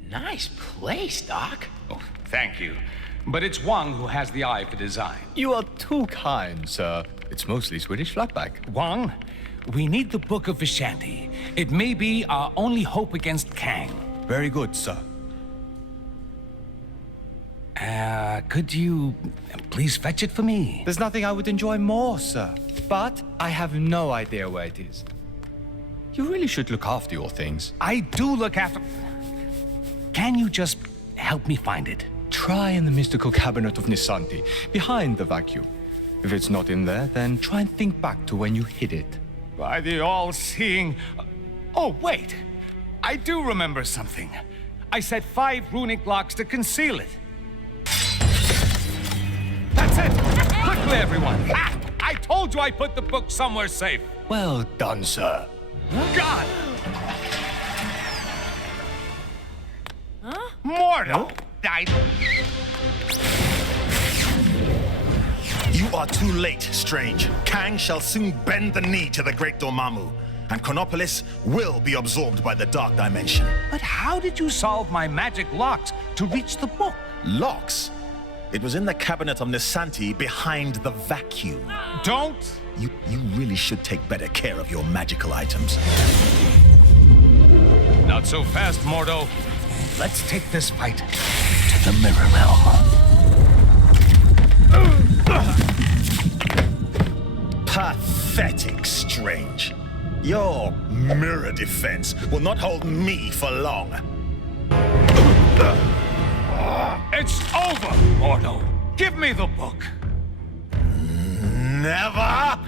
Nice place, Doc. Oh, thank you. But it's Wang who has the eye for design. You are too kind, sir. It's mostly Swedish flatback. Wang, we need the Book of Vishanti. It may be our only hope against Kang. Very good, sir. Could you please fetch it for me? There's nothing I would enjoy more, sir. But I have no idea where it is. You really should look after your things. I do look after... Can you just help me find it? Try in the mystical cabinet of Nisanti, behind the vacuum. If it's not in there, then try and think back to when you hid it. By the all-seeing... Oh, wait. I do remember something. I set 5 runic blocks to conceal it. That's it! Quickly, everyone! Ah, I told you I put the book somewhere safe. Well done, sir. God! Mortal! You are too late, Strange. Kang shall soon bend the knee to the great Dormammu, and Chronopolis will be absorbed by the Dark Dimension. But how did you solve my magic locks to reach the book? Locks? It was in the cabinet of Nisanti behind the vacuum. Don't! You really should take better care of your magical items. Not so fast, Mordo. Let's take this fight to the Mirror Realm. Pathetic, Strange. Your mirror defense will not hold me for long. It's over, Mordo. Give me the book. Never!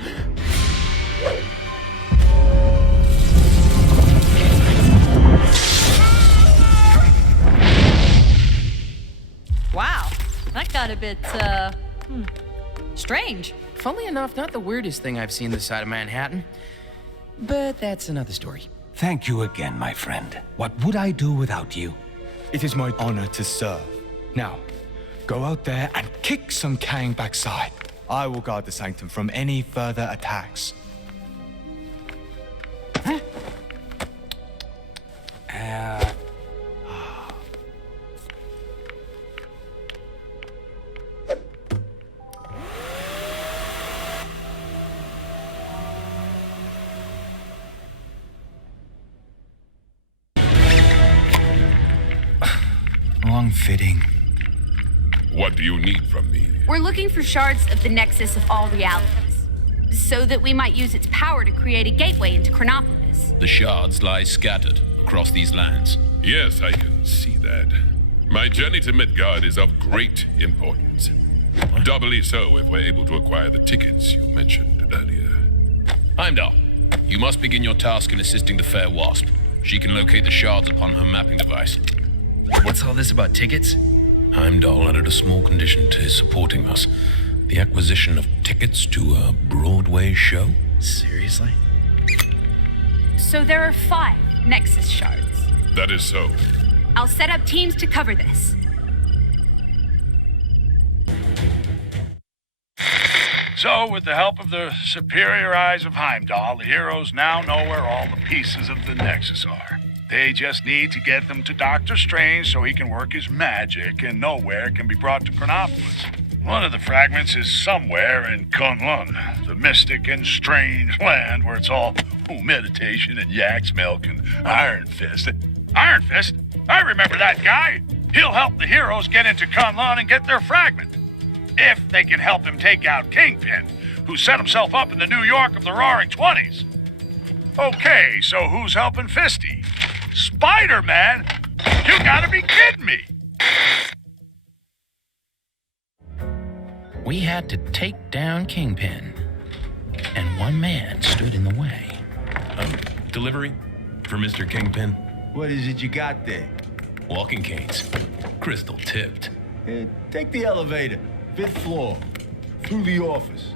that a bit, strange. Funnily enough, not the weirdest thing I've seen this side of Manhattan. But that's another story. Thank you again, my friend. What would I do without you? It is my honor to serve. Now, go out there and kick some Kang backside. I will guard the sanctum from any further attacks. Fitting. What do you need from me? We're looking for shards of the Nexus of all realities, so that we might use its power to create a gateway into Chronopolis. The shards lie scattered across these lands. Yes, I can see that. My journey to Midgard is of great importance. Doubly so if we're able to acquire the tickets you mentioned earlier. Heimdall, you must begin your task in assisting the fair wasp. She can locate the shards upon her mapping device. What's all this about tickets? Heimdall added a small condition to his supporting us. The acquisition of tickets to a Broadway show? Seriously? So there are 5 Nexus shards. That is so. I'll set up teams to cover this. So, with the help of the superior eyes of Heimdall, the heroes now know where all the pieces of the Nexus are. They just need to get them to Doctor Strange so he can work his magic and know where it can be brought to Chronopolis. One of the fragments is somewhere in Kunlun, the mystic and strange land where it's all meditation and yak's milk and Iron Fist. Iron Fist? I remember that guy. He'll help the heroes get into Kunlun and get their fragment. If they can help him take out Kingpin, who set himself up in the New York of the Roaring 20s. Okay, so who's helping Fisty? Spider-Man? You gotta be kidding me! We had to take down Kingpin, and one man stood in the way. Delivery for Mr. Kingpin. What is it you got there? Walking canes. Crystal tipped. Take the elevator, 5th floor, through the office.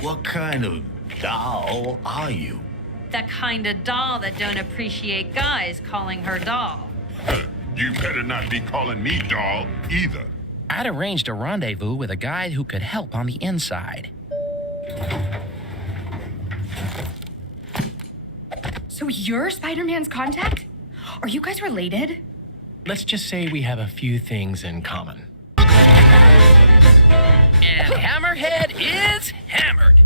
What kind of doll are you? The kind of doll that don't appreciate guys calling her doll. You better not be calling me doll either. I'd arranged a rendezvous with a guy who could help on the inside. So you're Spider-Man's contact? Are you guys related? Let's just say we have a few things in common. And Hammerhead is hammered.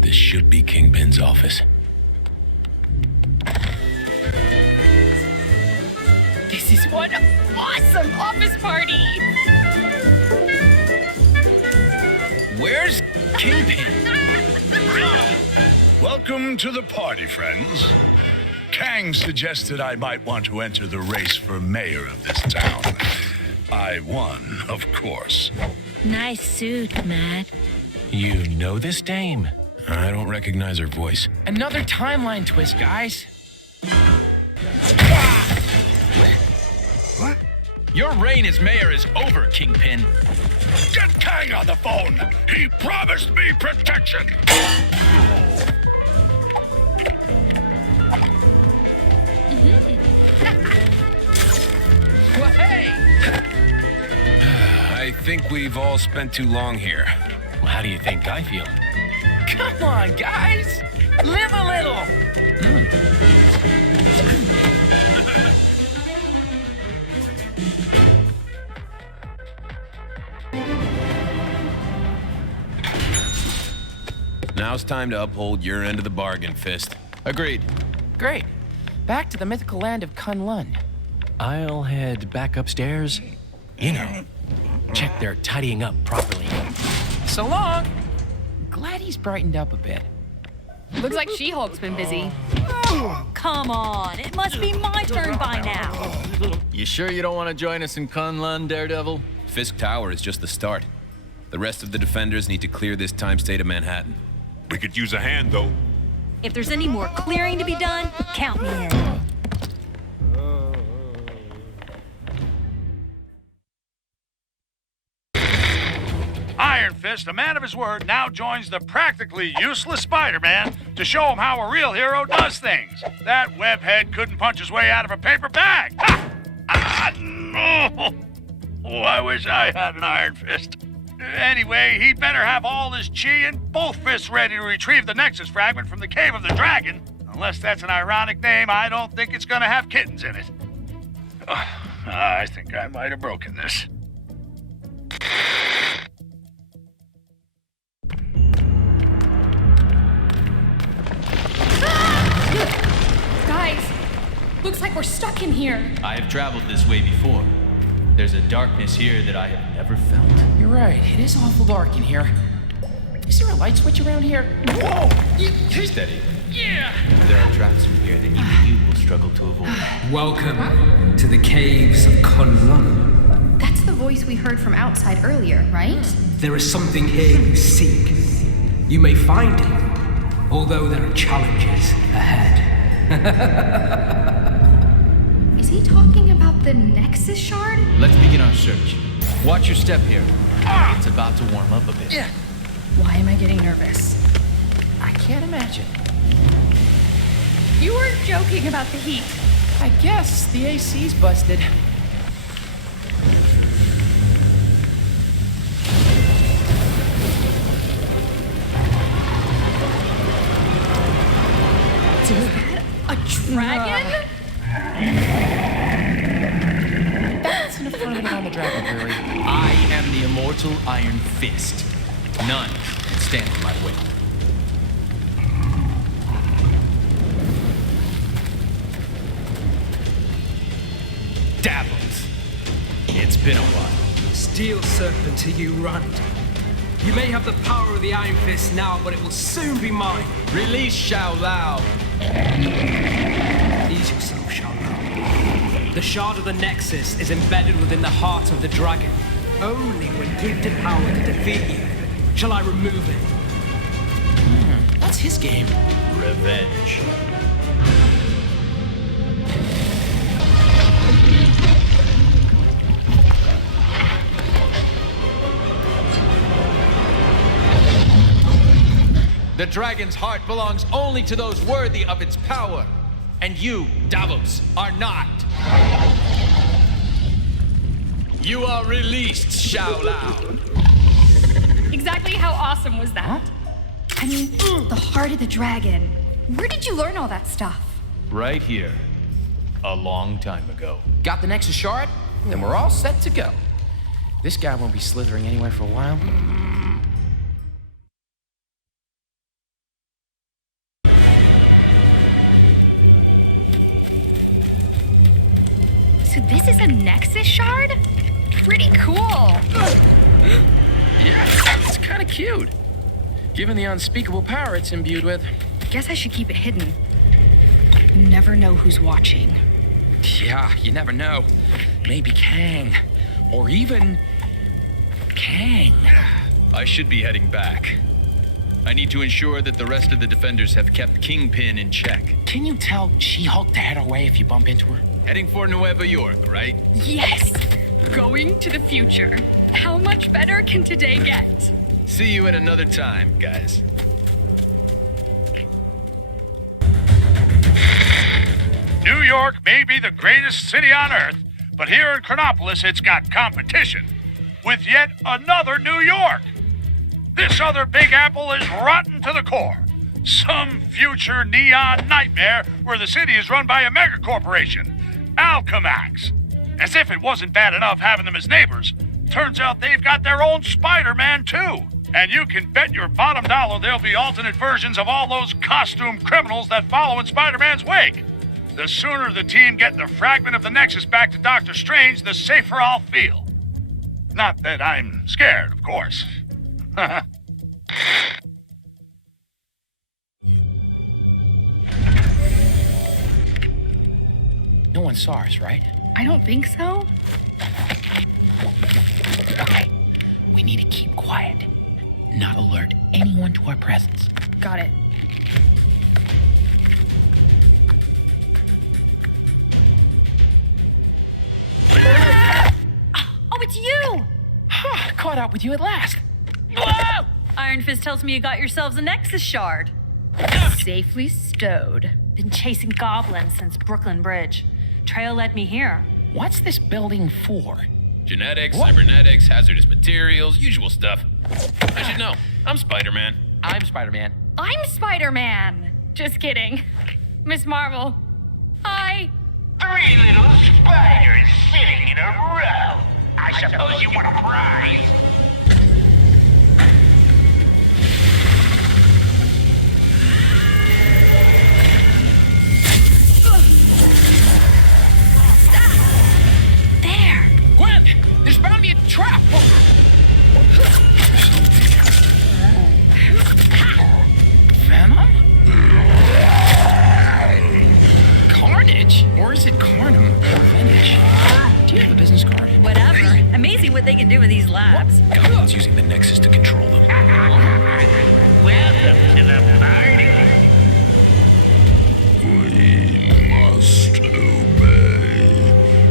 This should be Kingpin's office. This is one awesome office party! Where's Kingpin? Welcome to the party, friends. Kang suggested I might want to enter the race for mayor of this town. I won, of course. Nice suit, Matt. You know this dame? I don't recognize her voice. Another timeline twist, guys. What? Your reign as mayor is over, Kingpin. Get Kang on the phone! He promised me protection! Well, hey! I think we've all spent too long here. Well, how do you think I feel? Come on, guys! Live a little! Now's time to uphold your end of the bargain, Fist. Agreed. Great. Back to the mythical land of Kunlun. I'll head back upstairs. You know, check they're tidying up properly. So long! Glad he's brightened up a bit. Looks like She-Hulk's been busy. Oh, come on. It must be my turn by now. You sure you don't want to join us in Kunlun, Daredevil? Fisk Tower is just the start. The rest of the defenders need to clear this time state of Manhattan. We could use a hand, though. If there's any more clearing to be done, count me in. Fist, a man of his word, now joins the practically useless Spider-Man to show him how a real hero does things. That webhead couldn't punch his way out of a paper bag. No! Oh, I wish I had an Iron Fist. Anyway, he'd better have all his chi and both fists ready to retrieve the Nexus fragment from the Cave of the Dragon. Unless that's an ironic name, I don't think it's gonna have kittens in it. I think I might have broken this. Guys, looks like we're stuck in here. I have traveled this way before. There's a darkness here that I have never felt. You're right. It is awful dark in here. Is there a light switch around here? Whoa! Steady. Yeah! There are traps in here that even you will struggle to avoid. Welcome to the caves of Kunlun. That's the voice we heard from outside earlier, right? There is something here you seek. You may find it, although there are challenges ahead. Is he talking about the Nexus shard? Let's begin our search. Watch your step here. It's about to warm up a bit. Yeah. Why am I getting nervous? I can't imagine. You were joking about the heat. I guess the AC's busted. A dragon? That's an affirmative on the dragon theory. I am the immortal Iron Fist. None can stand in my way. Davos. It's been a while. Steel serpent to you, Rund. You may have the power of the Iron Fist now, but it will soon be mine. Release Shao Lao. Ease yourself, Shao Lao. The shard of the Nexus is embedded within the heart of the dragon. Only when gifted power to defeat you shall I remove it. That's his game. Revenge. The dragon's heart belongs only to those worthy of its power. And you, Davos, are not. You are released, Shao Lao. Exactly how awesome was that? I mean, the heart of the dragon. Where did you learn all that stuff? Right here. A long time ago. Got the Nexus shard? Then we're all set to go. This guy won't be slithering anywhere for a while. So this is a Nexus shard? Pretty cool. Yeah, it's kind of cute. Given the unspeakable power it's imbued with. Guess I should keep it hidden. You never know who's watching. Yeah, you never know. Maybe Kang. Or even... Kang. I should be heading back. I need to ensure that the rest of the defenders have kept Kingpin in check. Can you tell She-Hulk to head her way if you bump into her? Heading for Nueva York, right? Yes! Going to the future. How much better can today get? See you in another time, guys. New York may be the greatest city on Earth, but here in Chronopolis it's got competition with yet another New York. This other Big Apple is rotten to the core. Some future neon nightmare where the city is run by a mega corporation, Alchemax. As if it wasn't bad enough having them as neighbors, turns out they've got their own Spider-Man too. And you can bet your bottom dollar there'll be alternate versions of all those costume criminals that follow in Spider-Man's wake. The sooner the team get the fragment of the Nexus back to Doctor Strange, the safer I'll feel. Not that I'm scared, of course. No one saw us, right? I don't think so. Okay. We need to keep quiet. Not alert anyone to our presence. Got it. Oh, it's you! Caught up with you at last. Whoa! Iron Fist tells me you got yourselves a Nexus shard. Safely stowed. Been chasing goblins since Brooklyn Bridge. Trail led me here. What's this building for? Genetics, cybernetics, hazardous materials, usual stuff. I should know. I'm Spider-Man. I'm Spider-Man. I'm Spider-Man. Just kidding. Miss Marvel. Hi. 3 little spiders sitting in a row. I suppose you want a prize? There! Gwen! There's bound to be a trap! Venom? Carnage? Or is it Carnum? Revenge? Do you have a business card? Whatever. Amazing what they can do in these labs. Goblins using the Nexus to control them. Welcome to the party. We must obey.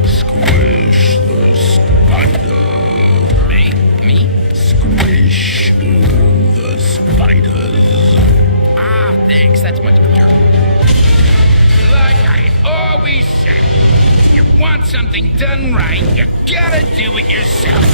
Squish the spider. Me? Squish all the spiders. Ah, thanks. That's much clearer. Like I always say, you want something done right, you gotta do it yourself.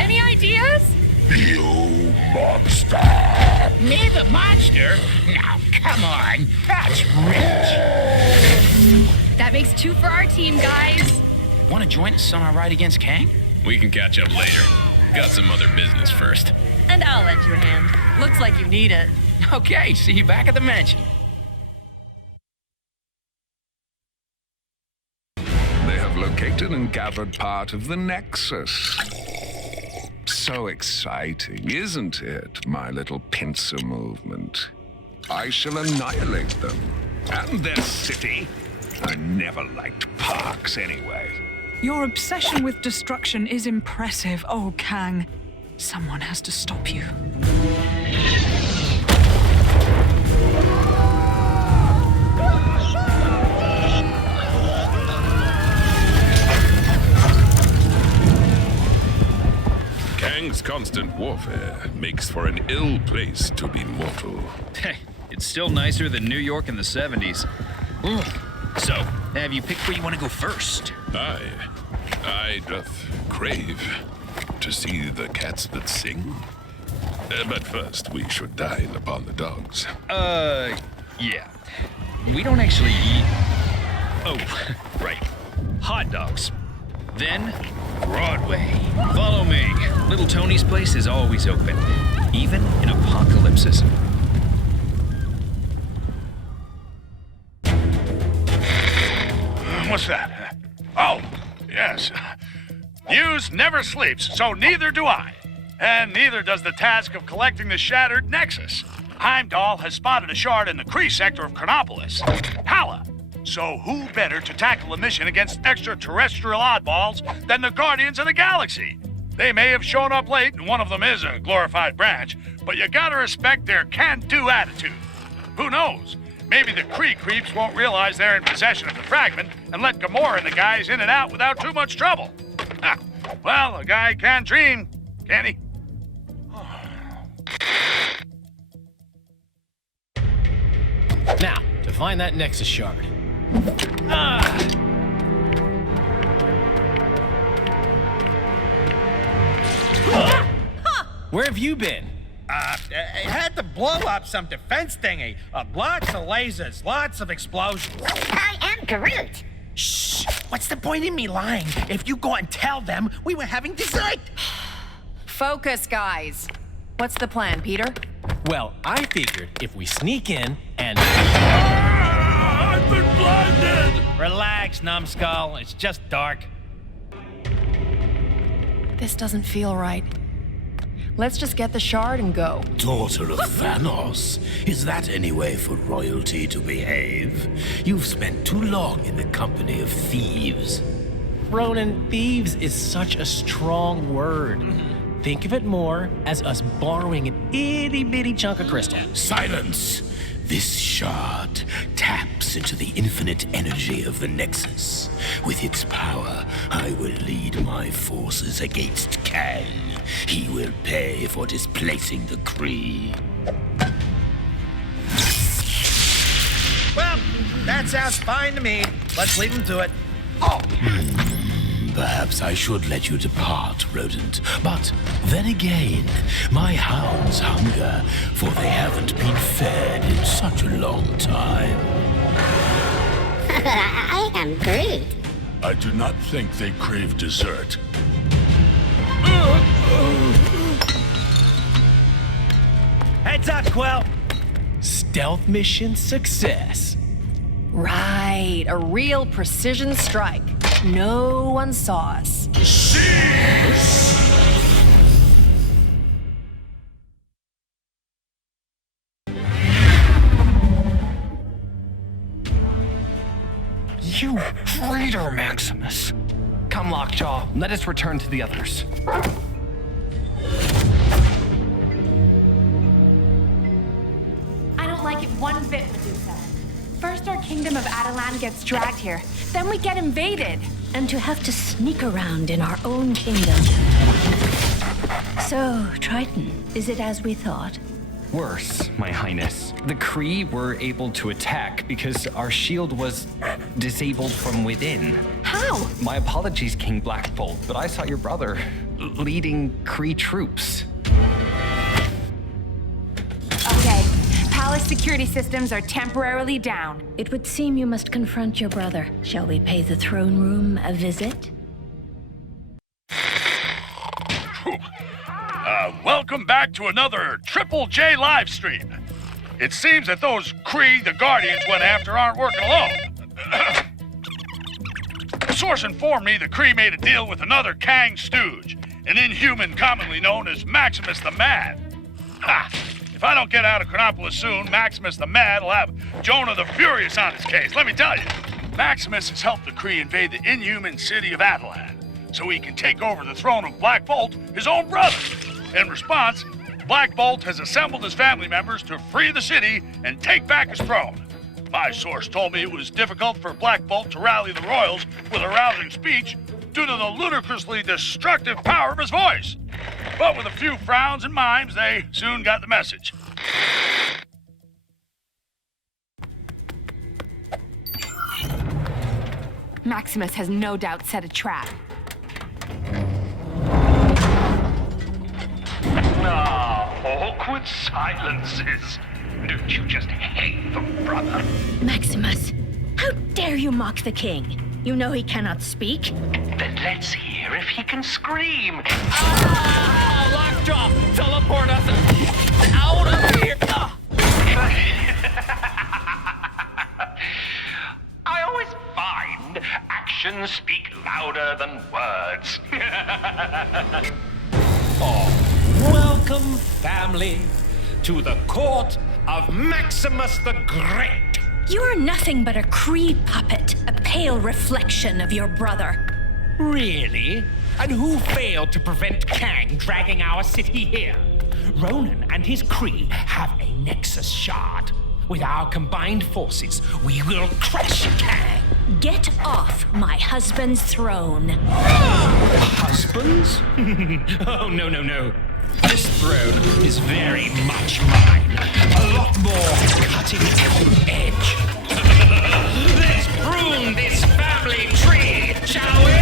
Any ideas? You monster! Me, the monster? Now, come on, that's rich. That makes 2 for our team, guys. Want to join us on our ride against Kang? We can catch up later. Got some other business first. And I'll lend you a hand. Looks like you need it. Okay, see you back at the mansion. They have located and gathered part of the Nexus. So exciting, isn't it, my little pincer movement? I shall annihilate them. And their city. I never liked parks anyway. Your obsession with destruction is impressive, oh Kang. Someone has to stop you. Kang's constant warfare makes for an ill place to be mortal. Hey, it's still nicer than New York in the 70s. So, have you picked where you want to go first? I doth crave to see the cats that sing. But first, we should dine upon the dogs. Yeah. We don't actually eat... Oh, right. Hot dogs. Then, Broadway. Follow me. Little Tony's place is always open, even in apocalypses. What's that? Oh, yes. News never sleeps, so neither do I. And neither does the task of collecting the shattered Nexus. Heimdall has spotted a shard in the Cree sector of Chronopolis. Hala! So who better to tackle a mission against extraterrestrial oddballs than the Guardians of the Galaxy? They may have shown up late, and one of them is a glorified branch, but you gotta respect their can-do attitude. Who knows? Maybe the Cree creeps won't realize they're in possession of the fragment and let Gamora and the guys in and out without too much trouble. Well, a guy can dream, can't he? Now, to find that Nexus shard. Where have you been? I had to blow up some defense thingy. Lots of lasers, lots of explosions. I am Groot. Shh! What's the point in me lying? If you go and tell them we were having dessert. Focus, guys. What's the plan, Peter? Well, I figured if we sneak in and... I've been blinded! Relax, numbskull. It's just dark. This doesn't feel right. Let's just get the shard and go. Daughter of Thanos, is that any way for royalty to behave? You've spent too long in the company of thieves. Ronan, thieves is such a strong word. Think of it more as us borrowing an itty-bitty chunk of crystal. Silence! This shard taps into the infinite energy of the Nexus. With its power, I will lead my forces against Kang. He will pay for displacing the Cree. Well, that sounds fine to me. Let's leave him to it. Perhaps I should let you depart, rodent. But then again, my hounds hunger, for they haven't been fed in such a long time. I am Groot. I do not think they crave dessert. Heads up, Quill. Stealth mission success. Right, a real precision strike. No one saw us. You traitor, Maximus! Come, Lockjaw, let us return to the others. I don't like it one bit, Medusa. First our kingdom of Adelan gets dragged here, then we get invaded. And to have to sneak around in our own kingdom. So, Triton, is it as we thought? Worse, my highness. The Cree were able to attack because our shield was disabled from within. How? My apologies, King Blackbolt, but I saw your brother leading Cree troops. Okay, palace security systems are temporarily down. It would seem you must confront your brother. Shall we pay the throne room a visit? Welcome back to another Triple J live stream. It seems that those Cree the Guardians went after aren't working alone. A source informed me the Cree made a deal with another Kang stooge, an Inhuman commonly known as Maximus the Mad. Ha! If I don't get out of Chronopolis soon, Maximus the Mad will have Jonah the Furious on his case. Let me tell you, Maximus has helped the Cree invade the inhuman city of Adelan, so he can take over the throne of Black Bolt, his own brother. In response, Black Bolt has assembled his family members to free the city and take back his throne. My source told me it was difficult for Black Bolt to rally the royals with a rousing speech due to the ludicrously destructive power of his voice. But with a few frowns and mimes, they soon got the message. Maximus has no doubt set a trap. Awkward silences. Don't you just hate them, brother? Maximus, how dare you mock the king? You know he cannot speak. Then let's hear if he can scream. Lockjaw, teleport us out of here! I always find actions speak louder than words. Welcome, family, to the court of Maximus the Great. You are nothing but a Cree puppet, a pale reflection of your brother. Really? And who failed to prevent Kang dragging our city here? Ronan and his Cree have a Nexus shard. With our combined forces, we will crush Kang. Get off my husband's throne. Husbands? Oh, no. This throne is very much mine. A lot more cutting edge. Let's prune this family tree, shall we?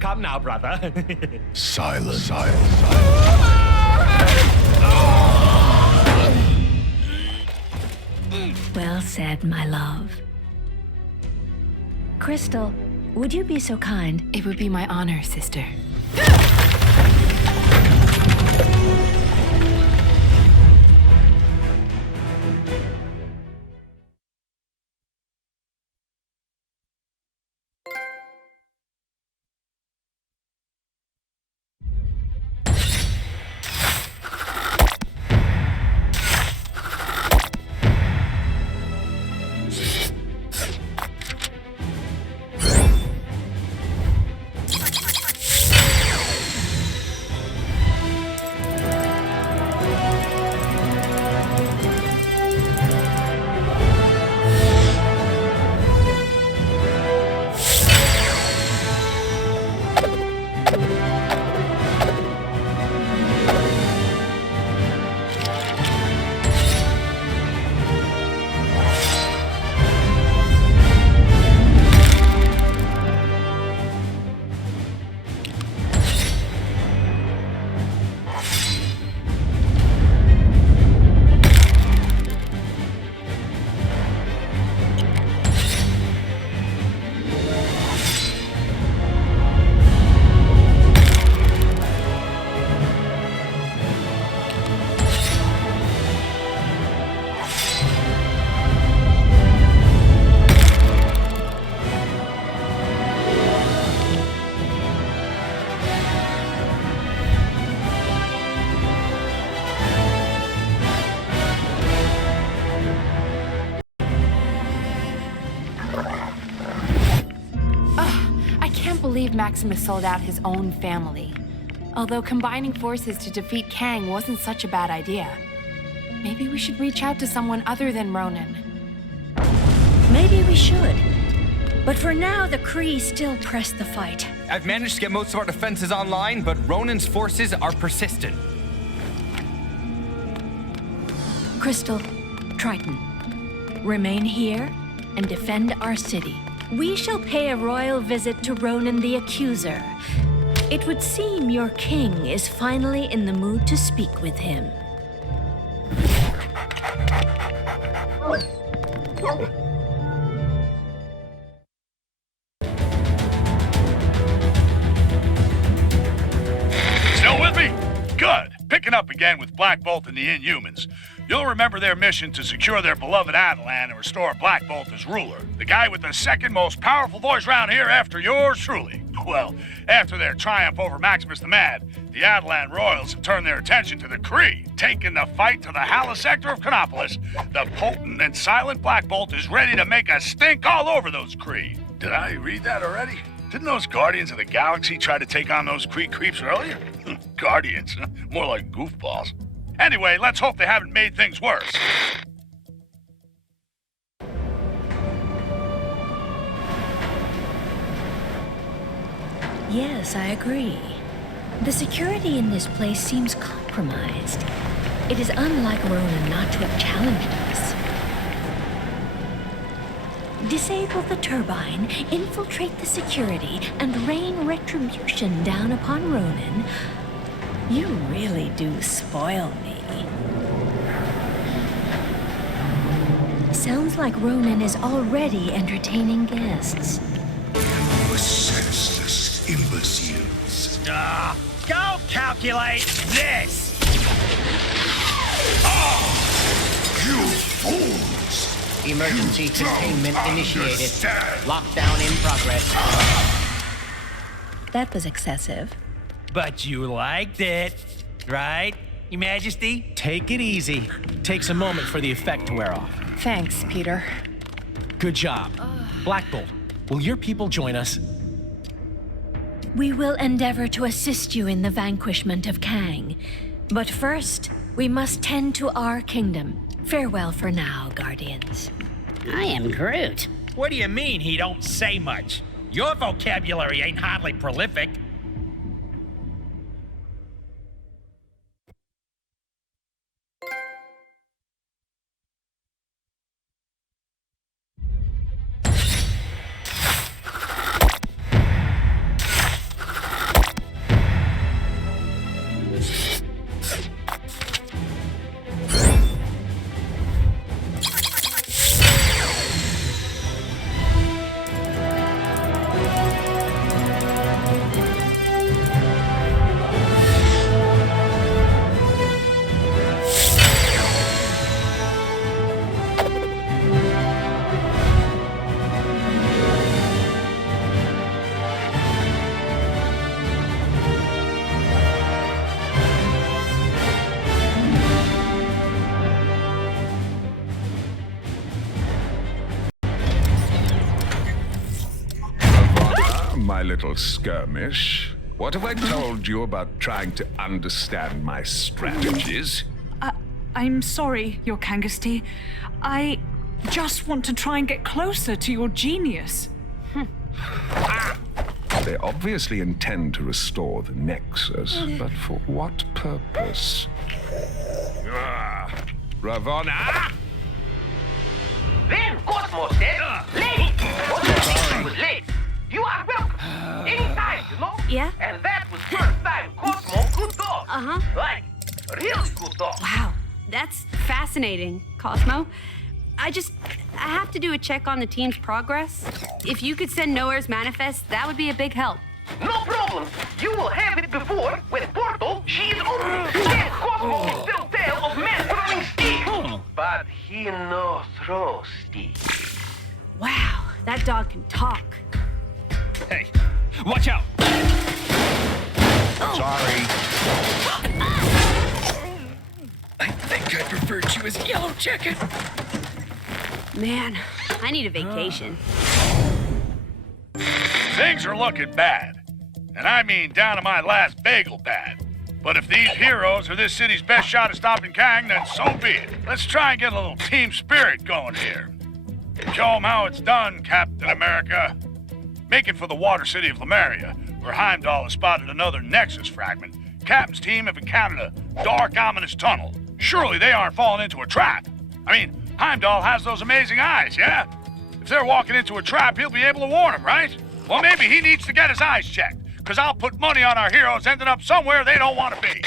Come now, brother. Silence. Well said, my love. Crystal, would you be so kind? It would be my honor, sister. believe Maximus sold out his own family. Although combining forces to defeat Kang wasn't such a bad idea. Maybe we should reach out to someone other than Ronan. Maybe we should. But for now, the Cree still press the fight. I've managed to get most of our defenses online, but Ronan's forces are persistent. Crystal, Triton, remain here and defend our city. We shall pay a royal visit to Ronan the Accuser. It would seem your king is finally in the mood to speak with him. Still with me? Good. Picking up again with Black Bolt and the Inhumans. You'll remember their mission to secure their beloved Attilan and restore Black Bolt as ruler. The guy with the second most powerful voice round here after yours truly. Well, after their triumph over Maximus the Mad, the Attilan royals have turned their attention to the Cree, taking the fight to the Hala sector of Chronopolis. The potent and silent Black Bolt is ready to make a stink all over those Cree. Did I read that already? Didn't those Guardians of the Galaxy try to take on those Cree creeps earlier? Guardians, more like goofballs. Anyway, let's hope they haven't made things worse. Yes, I agree. The security in this place seems compromised. It is unlike Ronan not to have challenged us. Disable the turbine, infiltrate the security, and rain retribution down upon Ronan. You really do spoil me. Sounds like Ronan is already entertaining guests. Senseless imbeciles. Go calculate this! You fools! Emergency containment initiated. Lockdown in progress. That was excessive. But you liked it, right, Your Majesty? Take it easy. Takes a moment for the effect to wear off. Thanks, Peter. Good job. Black Bolt, will your people join us? We will endeavor to assist you in the vanquishment of Kang. But first, we must tend to our kingdom. Farewell for now, Guardians. I am Groot. What do you mean he don't say much? Your vocabulary ain't hardly prolific. My little skirmish. What have I told you about trying to understand my strategies? I'm sorry, Your Kangasty. I just want to try and get closer to your genius. They obviously intend to restore the Nexus, but for what purpose? Ravonna! Then Cosmos said, late! Cosmos was late. You are welcome. Anytime, you know? Yeah? And that was first time Cosmo could talk. Uh-huh. Like, really good talk. Wow, that's fascinating, Cosmo. I have to do a check on the team's progress. If you could send Nowhere's manifest, that would be a big help. No problem. You will have it before, when Portal, she is open. Yes, Cosmo can still tell of men throwing sticks. But he no throws sticks. Wow, that dog can talk. Hey, watch out! Sorry. I think I preferred you as Yellow Jacket. Man, I need a vacation. Things are looking bad. And I mean down to my last bagel bad. But if these heroes are this city's best shot at stopping Kang, then so be it. Let's try and get a little team spirit going here. Show 'em how it's done, Captain America. Make it for the water city of Lemuria, where Heimdall has spotted another Nexus fragment. Captain's team have encountered a dark, ominous tunnel. Surely they aren't falling into a trap. I mean, Heimdall has those amazing eyes, yeah? If they're walking into a trap, he'll be able to warn them, right? Well, maybe he needs to get his eyes checked, because I'll put money on our heroes ending up somewhere they don't want to be.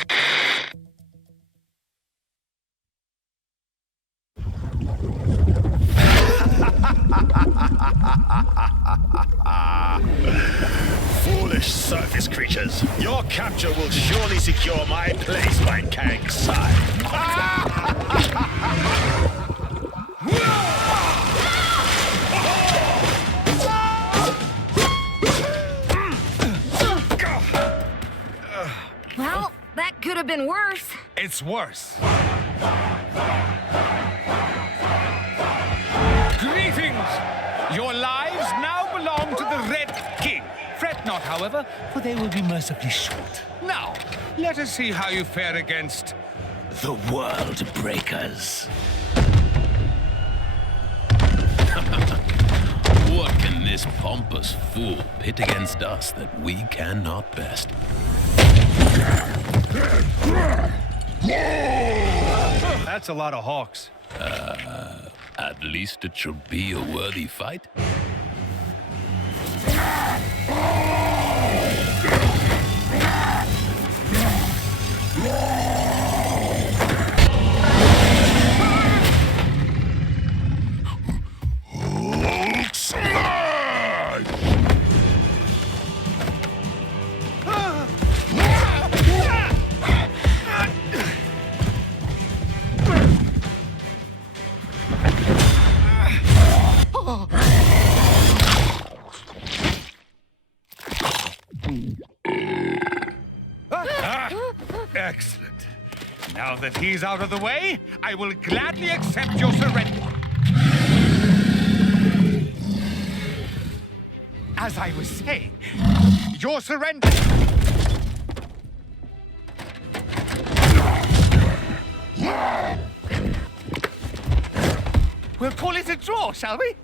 Foolish surface creatures. Your capture will surely secure my place by Kang's side. Well, that could have been worse. It's worse. Greetings! Your lives now belong to the Red King. Fret not, however, for they will be mercifully short. Now, let us see how you fare against the World Breakers. What can this pompous fool pit against us that we cannot best? That's a lot of hawks. At least it shall be a worthy fight. Excellent. Now that he's out of the way, I will gladly accept your surrender. As I was saying, your surrender. We'll call it a draw, shall we?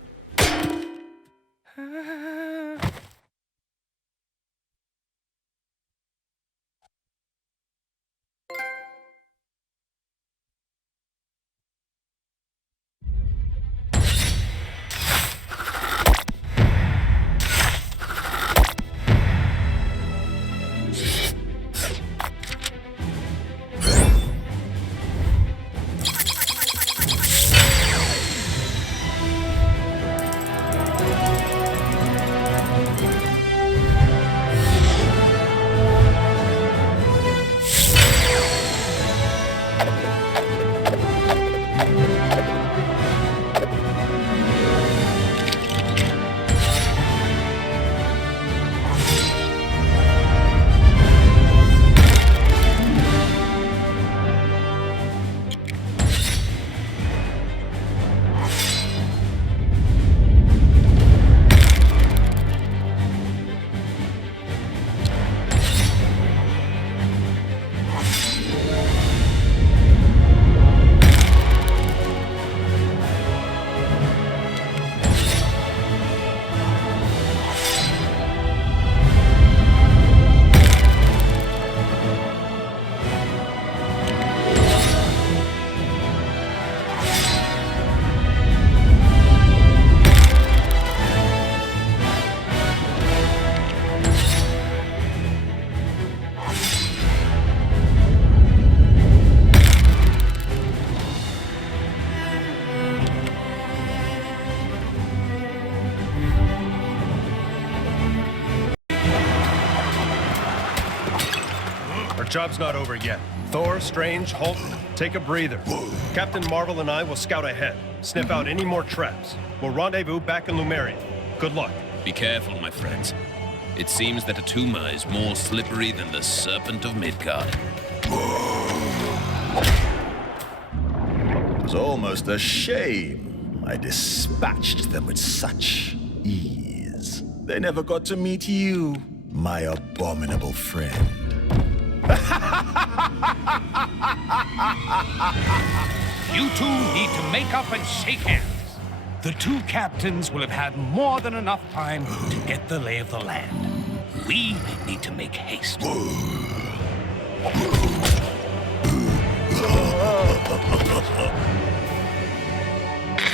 Job's not over yet. Thor, Strange, Hulk, take a breather. Captain Marvel and I will scout ahead, sniff out any more traps. We'll rendezvous back in Lemuria. Good luck. Be careful, my friends. It seems that Atuma is more slippery than the Serpent of Midgard. It was almost a shame I dispatched them with such ease. they never got to meet you, my abominable friend. You two need to make up and shake hands. The two captains will have had more than enough time to get the lay of the land. We need to make haste.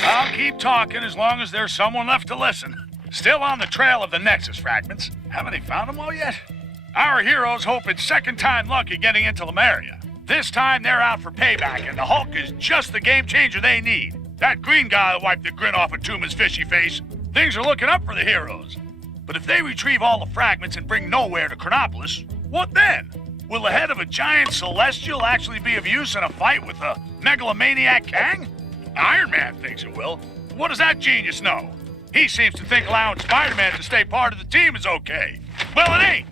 I'll keep talking as long as there's someone left to listen. Still on the trail of the Nexus fragments. Haven't they found them all yet? Our heroes hope it's second time lucky getting into Lemuria. This time they're out for payback, and the Hulk is just the game changer they need. That green guy will wipe the grin off of Tuma's fishy face. Things are looking up for the heroes. But if they retrieve all the fragments and bring Nowhere to Chronopolis, what then? Will the head of a giant celestial actually be of use in a fight with a megalomaniac Kang? Iron Man thinks it will. What does that genius know? He seems to think allowing Spider-Man to stay part of the team is okay. Well, it ain't.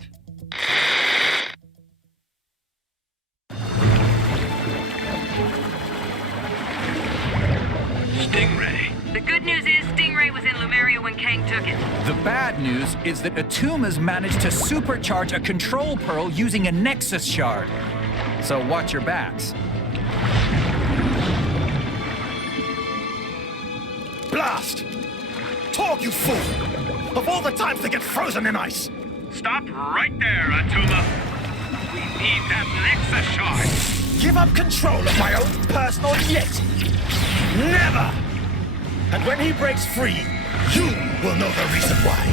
Stingray. The good news is Stingray was in Lemuria when Kang took it. The bad news is that Atuma's managed to supercharge a control pearl using a Nexus shard. So watch your backs. Blast! Talk, you fool! Of all the times to get frozen in ice! Stop right there, Atuma. We need that Nexus shard. Give up control of my own personal yet! Never! And when he breaks free, you will know the reason why.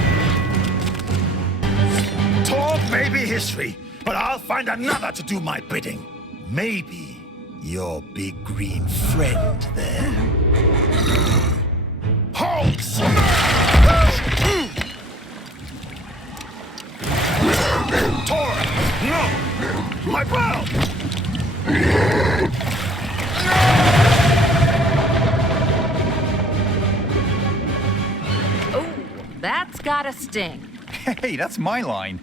Talk may be history, but I'll find another to do my bidding. Maybe your big green friend there. Hulk smash! Tora! No! My bow! Oh, that's gotta sting. Hey, that's my line.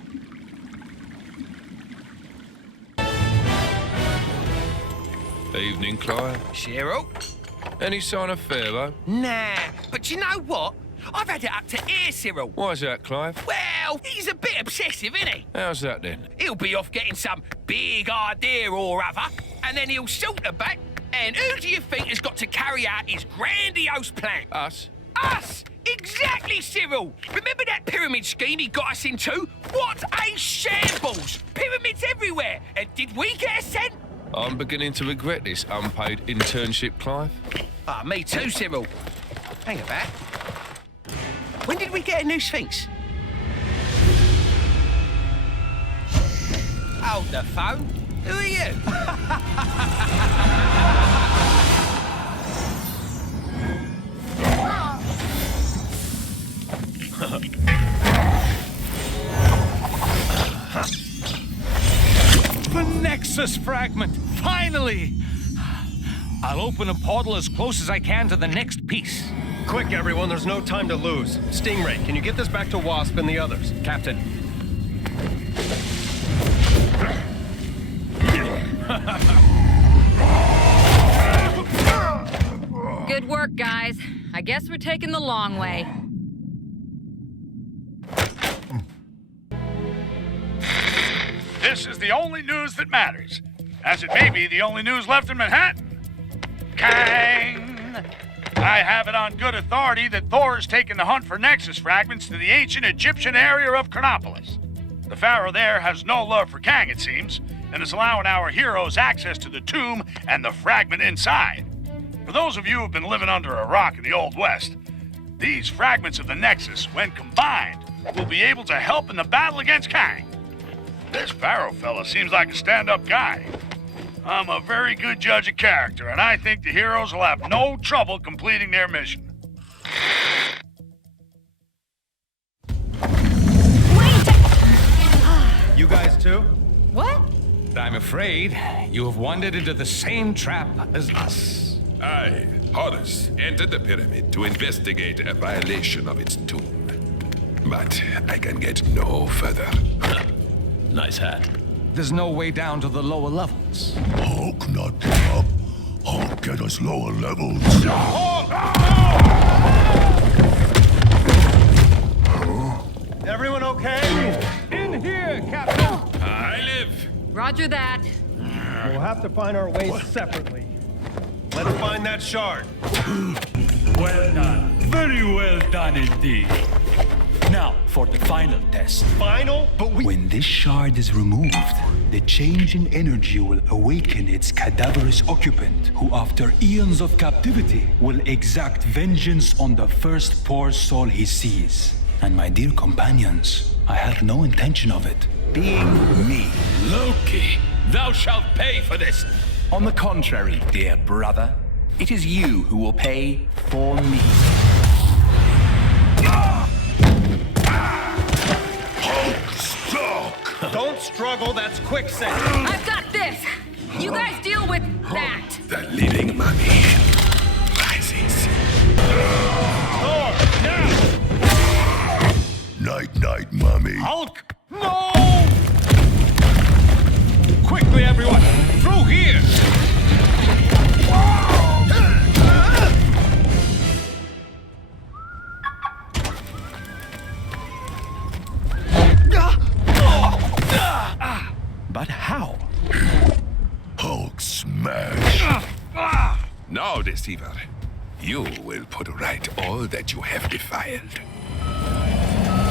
Evening, Clive. Cheryl? Any sign of Pharaoh? Nah, but you know what? I've had it up to here, Cyril. Why's that, Clive? Well, he's a bit obsessive, isn't he? How's that then? He'll be off getting some big idea or other, and then he'll saunter back. And who do you think has got to carry out his grandiose plan? Us? Us! Exactly, Cyril! Remember that pyramid scheme he got us into? What a shambles! Pyramids everywhere! And did we get a cent? I'm beginning to regret this unpaid internship, Clive. Ah, me too, Cyril. Hang about. When did we get a new Sphinx? Hold the phone. Who are you? The Nexus fragment! Finally! I'll open a portal as close as I can to the next piece. Quick, everyone, there's no time to lose. Stingray, can you get this back to Wasp and the others? Captain. Good work, guys. I guess we're taking the long way. This is the only news that matters, as it may be the only news left in Manhattan. Kang! I have it on good authority that Thor has taken the hunt for Nexus fragments to the ancient Egyptian area of Chronopolis. The pharaoh there has no love for Kang, it seems, and is allowing our heroes access to the tomb and the fragment inside. For those of you who've been living under a rock in the Old West, these fragments of the Nexus, when combined, will be able to help in the battle against Kang. This pharaoh fella seems like a stand-up guy. I'm a very good judge of character, and I think the heroes will have no trouble completing their mission. You guys too? What? I'm afraid you have wandered into the same trap as us. I, Horus, entered the pyramid to investigate a violation of its tomb. But I can get no further. Nice hat. There's no way down to the lower levels. Hulk not give up. Hulk get us lower levels. after that. We'll have to find our ways separately. Let's find that shard. Well done. Very well done indeed. Now, for the final test. Final? But When this shard is removed, the change in energy will awaken its cadaverous occupant, who after eons of captivity will exact vengeance on the first poor soul he sees. And my dear companions, I have no intention of it being me. Loki, thou shalt pay for this. On the contrary, dear brother, it is you who will pay for me. Don't struggle, that's quicksand. I've got this. You guys deal with that. The living mummy rises. Thor, now! Night, mummy. Hulk! No! Quickly, everyone! Through here! But how? Hulk smash. Now, deceiver, you will put right all that you have defiled.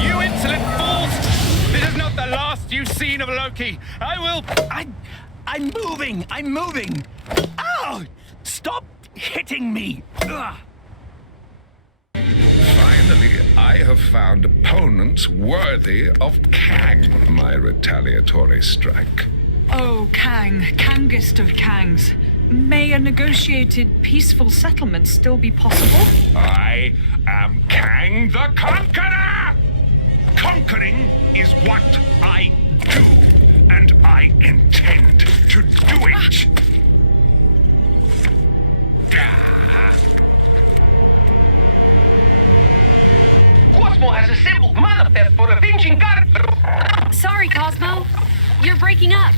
You insolent fools! This is not the last you've seen of Loki. I'm moving! I'm moving! Ow! Stop hitting me! Ugh. Finally, I have found opponents worthy of Kang, my retaliatory strike. Oh, Kang, Kangest of Kangs. May a negotiated peaceful settlement still be possible? I am Kang the Conqueror! Conquering is what I do, and I intend to do it! Cosmo has assembled manifest for avenging God. Sorry, Cosmo. You're breaking up.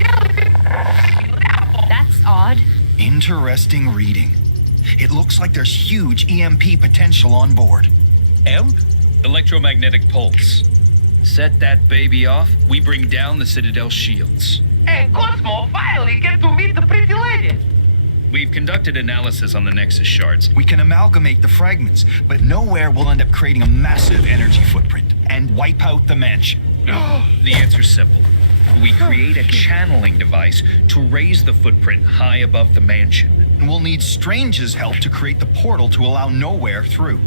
That's odd. Interesting reading. It looks like there's huge EMP potential on board. EMP? Electromagnetic pulse. Set that baby off, we bring down the Citadel shields. And Cosmo finally get to meet the pretty lady. We've conducted analysis on the Nexus shards. We can amalgamate the fragments, but nowhere we'll end up creating a massive energy footprint and wipe out the mansion. The answer's simple. We create a channeling device to raise the footprint high above the mansion. And we'll need Strange's help to create the portal to allow Nowhere through.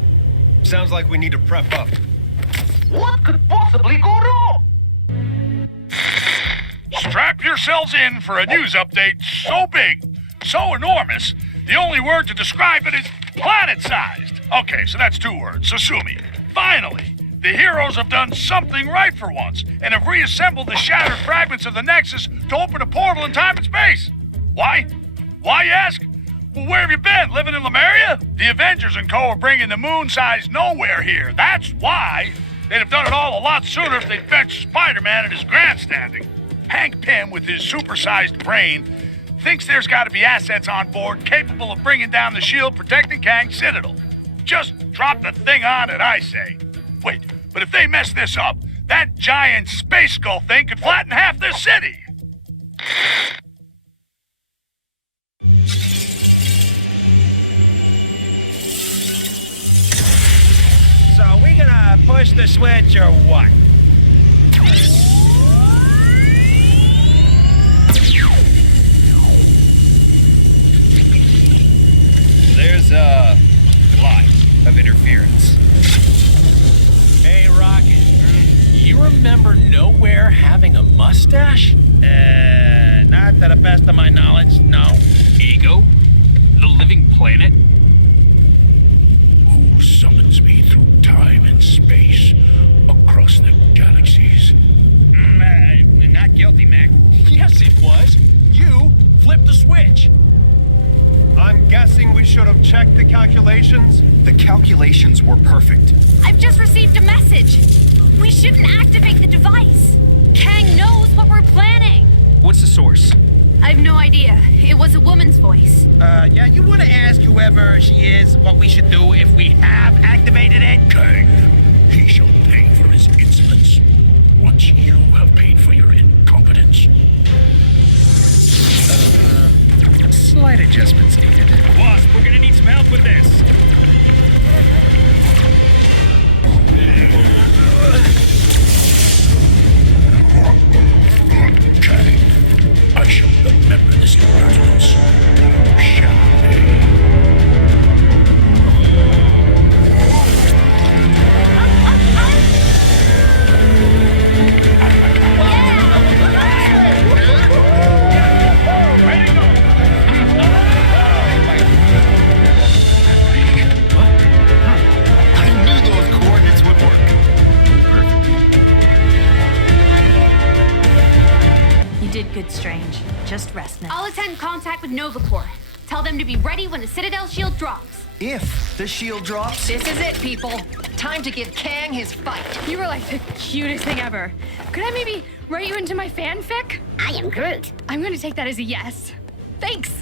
Sounds like we need to prep up. What could possibly go wrong? Strap yourselves in for a news update so big, so enormous, the only word to describe it is planet-sized. Okay, so that's 2 words, so sue me. Finally, the heroes have done something right for once and have reassembled the shattered fragments of the Nexus to open a portal in time and space. Why? Why, you ask? Well, where have you been? Living in Lemuria? The Avengers and co. are bringing the moon-sized Nowhere here. That's why. They'd have done it all a lot sooner if they'd fetched Spider-Man at his grandstanding. Hank Pym, with his supersized brain, thinks there's got to be assets on board capable of bringing down the shield protecting Kang's Citadel. Just drop the thing on it, I say. Wait, but if they mess this up, that giant space skull thing could flatten half this city. So are we gonna push the switch or what? There's a lot of interference. Hey, Rocket. You remember Nowhere having a mustache? Not to the best of my knowledge, no. Ego? The living planet? Who summons me through time and space across the galaxies? Not guilty, Mac. Yes, it was. You flipped the switch. I'm guessing we should have checked the calculations. The calculations were perfect. I've just received a message. We shouldn't activate the device. Kang knows what we're planning. What's the source? I have no idea. It was a woman's voice. Yeah, you want to ask whoever she is what we should do if we have activated it? Kang, he shall pay for his insolence once you have paid for your incompetence. Slight adjustments needed. Wasp, we're gonna need some help with this. Okay. I shall remember this impertinence. Shall Did good, Strange. Just rest now. I'll attend contact with Nova Corps. Tell them to be ready when the Citadel shield drops. If the shield drops... This is it, people. Time to give Kang his fight. You were like the cutest thing ever. Could I maybe write you into my fanfic? I am Groot. I'm gonna take that as a yes. Thanks.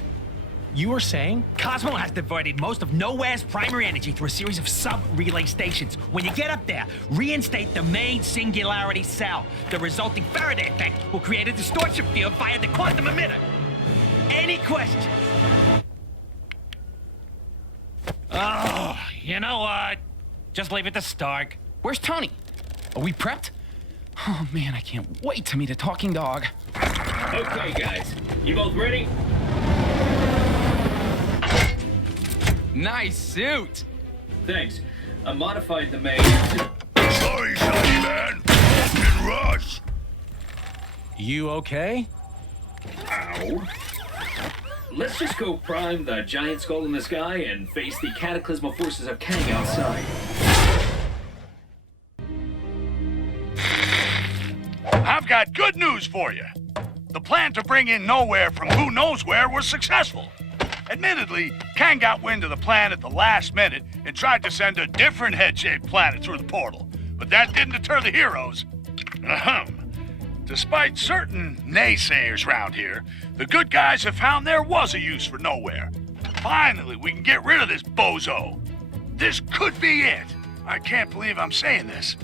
You were saying? Cosmo has diverted most of Nowhere's primary energy through a series of sub-relay stations. When you get up there, reinstate the main singularity cell. The resulting Faraday effect will create a distortion field via the quantum emitter. Any questions? Oh, you know what? Just leave it to Stark. Where's Tony? Are we prepped? Oh man, I can't wait to meet a talking dog. Okay, guys. You both ready? Nice suit. Thanks. I modified the main. Sorry, Shiny Man. Didn't rush. You okay? Ow. Let's just go prime the giant skull in the sky and face the cataclysmal forces of Kang outside. I've got good news for you. The plan to bring in Nowhere from who knows where was successful. Admittedly, Kang got wind of the plan at the last minute and tried to send a different head-shaped planet through the portal. But that didn't deter the heroes. Ahem. Despite certain naysayers around here, the good guys have found there was a use for Nowhere. Finally, we can get rid of this bozo. This could be it. I can't believe I'm saying this.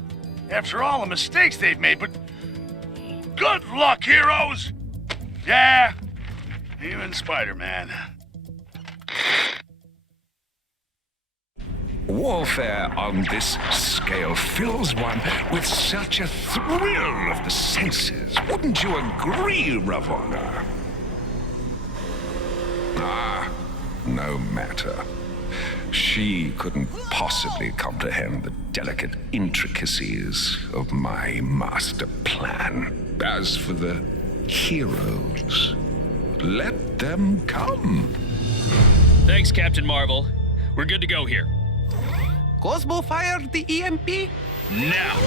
After all the mistakes they've made, but good luck, heroes! Yeah, even Spider-Man. Warfare on this scale fills one with such a thrill of the senses. Wouldn't you agree, Ravonna? Ah, no matter. She couldn't possibly comprehend the delicate intricacies of my master plan. As for the heroes, let them come. Thanks, Captain Marvel. We're good to go here. Cosmo fired the EMP? Now!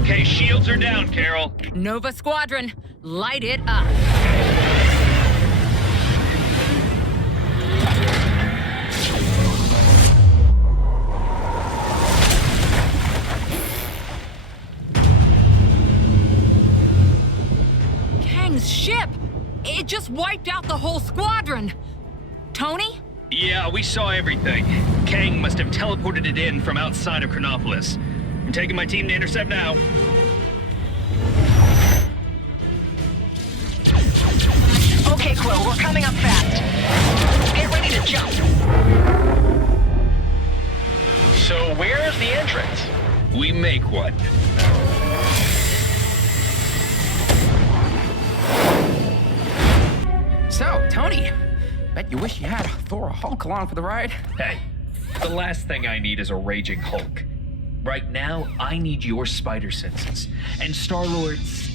Okay, shields are down, Carol. Nova Squadron, light it up. Kang's ship! It just wiped out the whole squadron. Tony? Yeah, we saw everything. Kang must have teleported it in from outside of Chronopolis. I'm taking my team to intercept now. Okay, Quill, we're coming up fast. Get ready to jump. So where's the entrance? We make one. So, Tony, bet you wish you had Thor or Hulk along for the ride. Hey, the last thing I need is a raging Hulk. Right now, I need your spider senses. And Star-Lord's...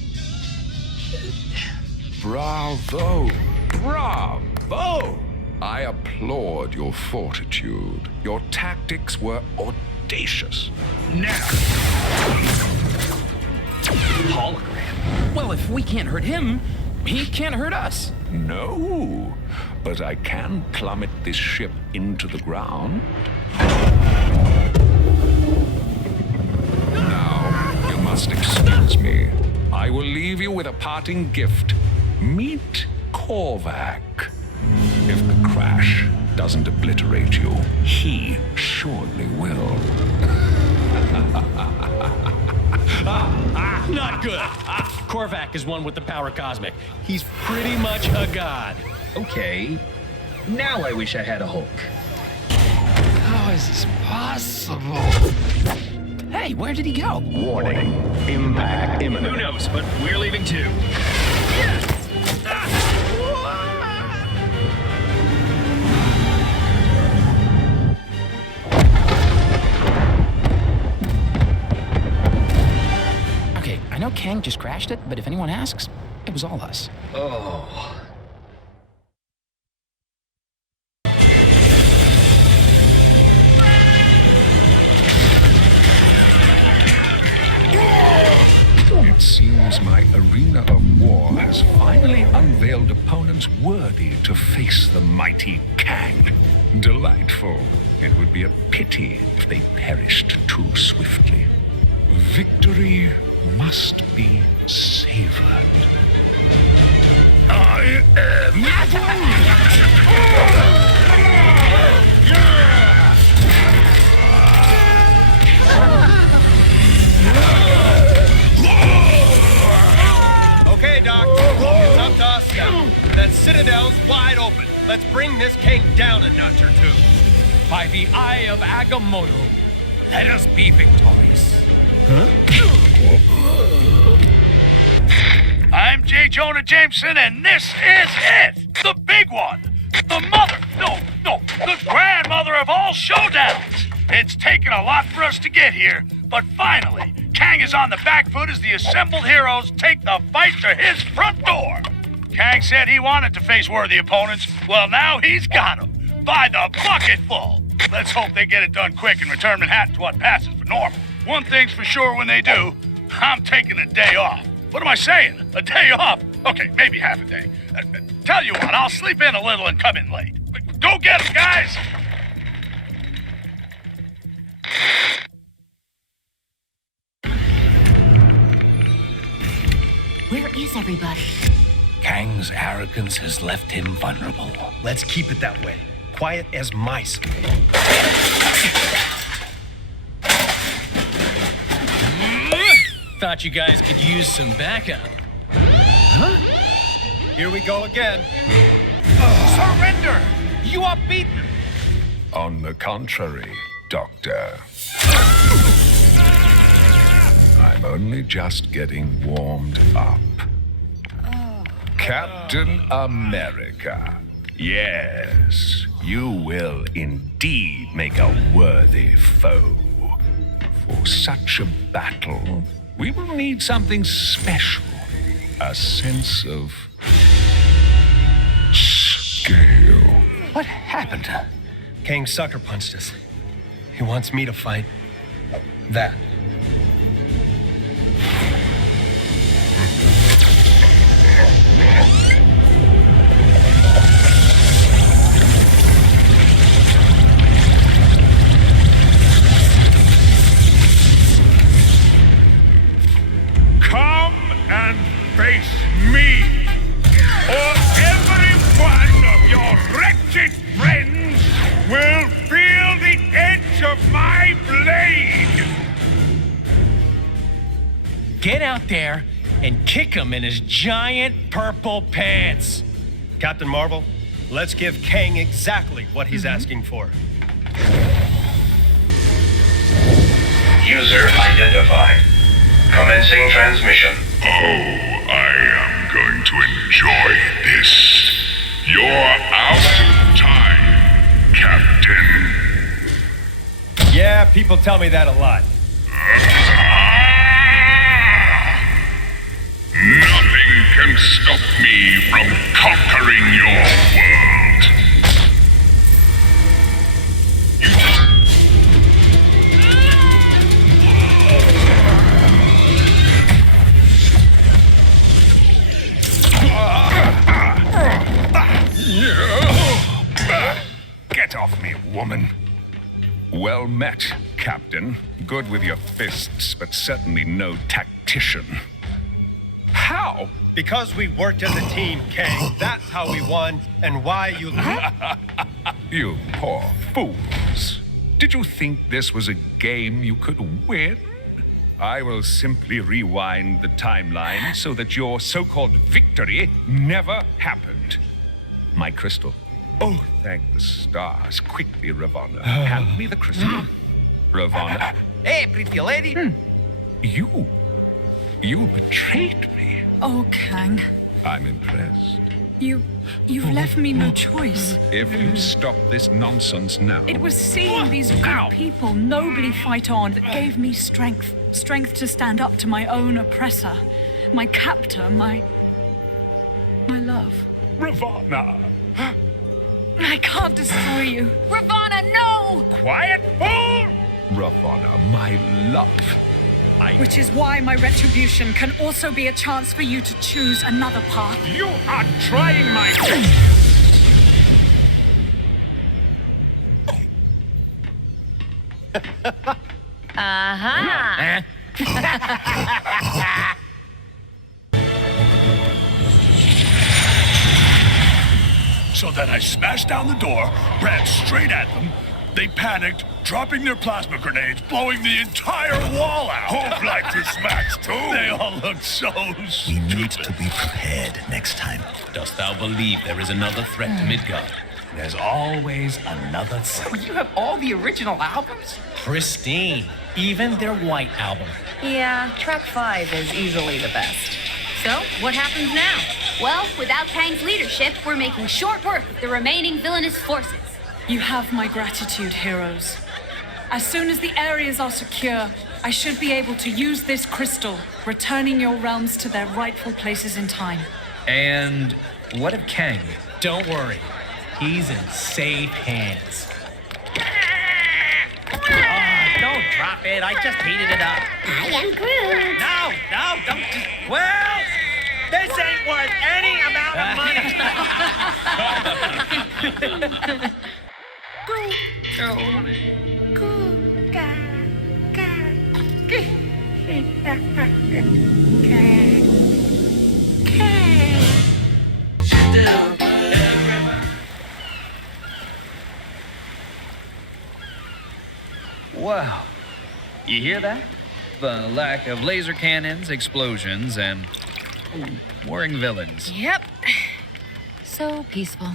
Bravo! Bravo! I applaud your fortitude. Your tactics were audacious. Now! Hologram. Well, if we can't hurt him, he can't hurt us. No, but I can plummet this ship into the ground. Now, you must excuse me. I will leave you with a parting gift. Meet Korvac. If the crash doesn't obliterate you, he surely will. Not good. Korvac is one with the power cosmic. He's pretty much a god. Okay. Now I wish I had a Hulk. How is this possible? Hey, where did he go? Warning. Impact imminent. Who knows, but we're leaving too. Okay, I know Kang just crashed it, but if anyone asks, it was all us. Oh. It seems my arena of war has finally unveiled opponents worthy to face the mighty Kang. Delightful. It would be a pity if they perished too swiftly. Victory must be savored. I Okay, Doc. It's up to us now. That Citadel's wide open. Let's bring this King down a notch or two. By the eye of Agamotto, let us be victorious. I'm J. Jonah Jameson, and this is it! The big one! The grandmother of all showdowns! It's taken a lot for us to get here, but finally, Kang is on the back foot as the assembled heroes take the fight to his front door. Kang said he wanted to face worthy opponents. Well, now he's got them. By the bucketful. Let's hope they get it done quick and return Manhattan to what passes for normal. One thing's for sure when they do, I'm taking a day off. What am I saying? A day off? Okay, maybe half a day. Tell you what, I'll sleep in a little and come in late. Go get them, guys! Where is everybody? Kang's arrogance has left him vulnerable. Let's keep it that way. Quiet as mice. Thought you guys could use some backup. Huh? Here we go again. Surrender! You are beaten! On the contrary, Doctor. I'm only just getting warmed up. Captain America. Yes, you will indeed make a worthy foe. For such a battle, we will need something special. A sense of scale. What happened? Kang sucker punched us. He wants me to fight that. Come and face me, or every one of your wretched friends will feel the edge of my blade! Get out there and kick him in his giant purple pants. Captain Marvel, let's give Kang exactly what he's asking for. User identified. Commencing transmission. Oh, I am going to enjoy this. You're out of time, Captain. Yeah, people tell me that a lot. Nothing can stop me from conquering your world. You Get off me, woman. Well met, Captain. Good with your fists, but certainly no tactician. How? Because we worked as a team, Kang. That's how we won, and why you... You poor fools. Did you think this was a game you could win? I will simply rewind the timeline so that your so-called victory never happened. My crystal. Oh, thank the stars. Quickly, Ravonna. Hand me the crystal. Ravonna. Hey, pretty lady. You betrayed me. Oh, Kang. I'm impressed. You've left me no choice. If you stop this nonsense now... It was seeing these good people nobly fight on that gave me strength. Strength to stand up to my own oppressor. My captor, my love. Ravonna! I can't destroy you. Ravonna, no! Quiet, fool! Ravonna, my love. Which is why my retribution can also be a chance for you to choose another path. You are trying my... Uh-huh. So then I smashed down the door, ran straight at them. They panicked, dropping their plasma grenades, blowing the entire wall out. Who'd like to smash too? They all looked so stupid. We need to be prepared next time. Dost thou believe there is another threat to Midgard? There's always another threat. You have all the original albums? Pristine. Even their white album. Yeah, track 5 is easily the best. So, what happens now? Well, without Kang's leadership, we're making short work of the remaining villainous forces. You have my gratitude, heroes. As soon as the areas are secure, I should be able to use this crystal, returning your realms to their rightful places in time. And what of Kang? Don't worry. He's in safe hands. Don't drop it. I just heated it up. I am Groot. No, don't just... Well, this ain't worth any amount of money. Wow. You hear that? The lack of laser cannons, explosions, and warring villains. Yep. So peaceful.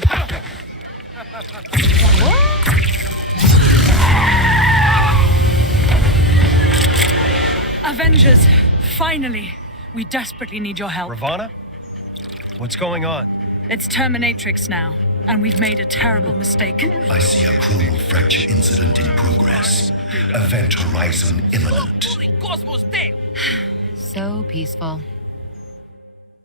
Avengers, finally. We desperately need your help. Ravonna? What's going on? It's Terminatrix now, and we've made a terrible mistake. I see a chronal fracture incident in progress. Event horizon imminent. So peaceful.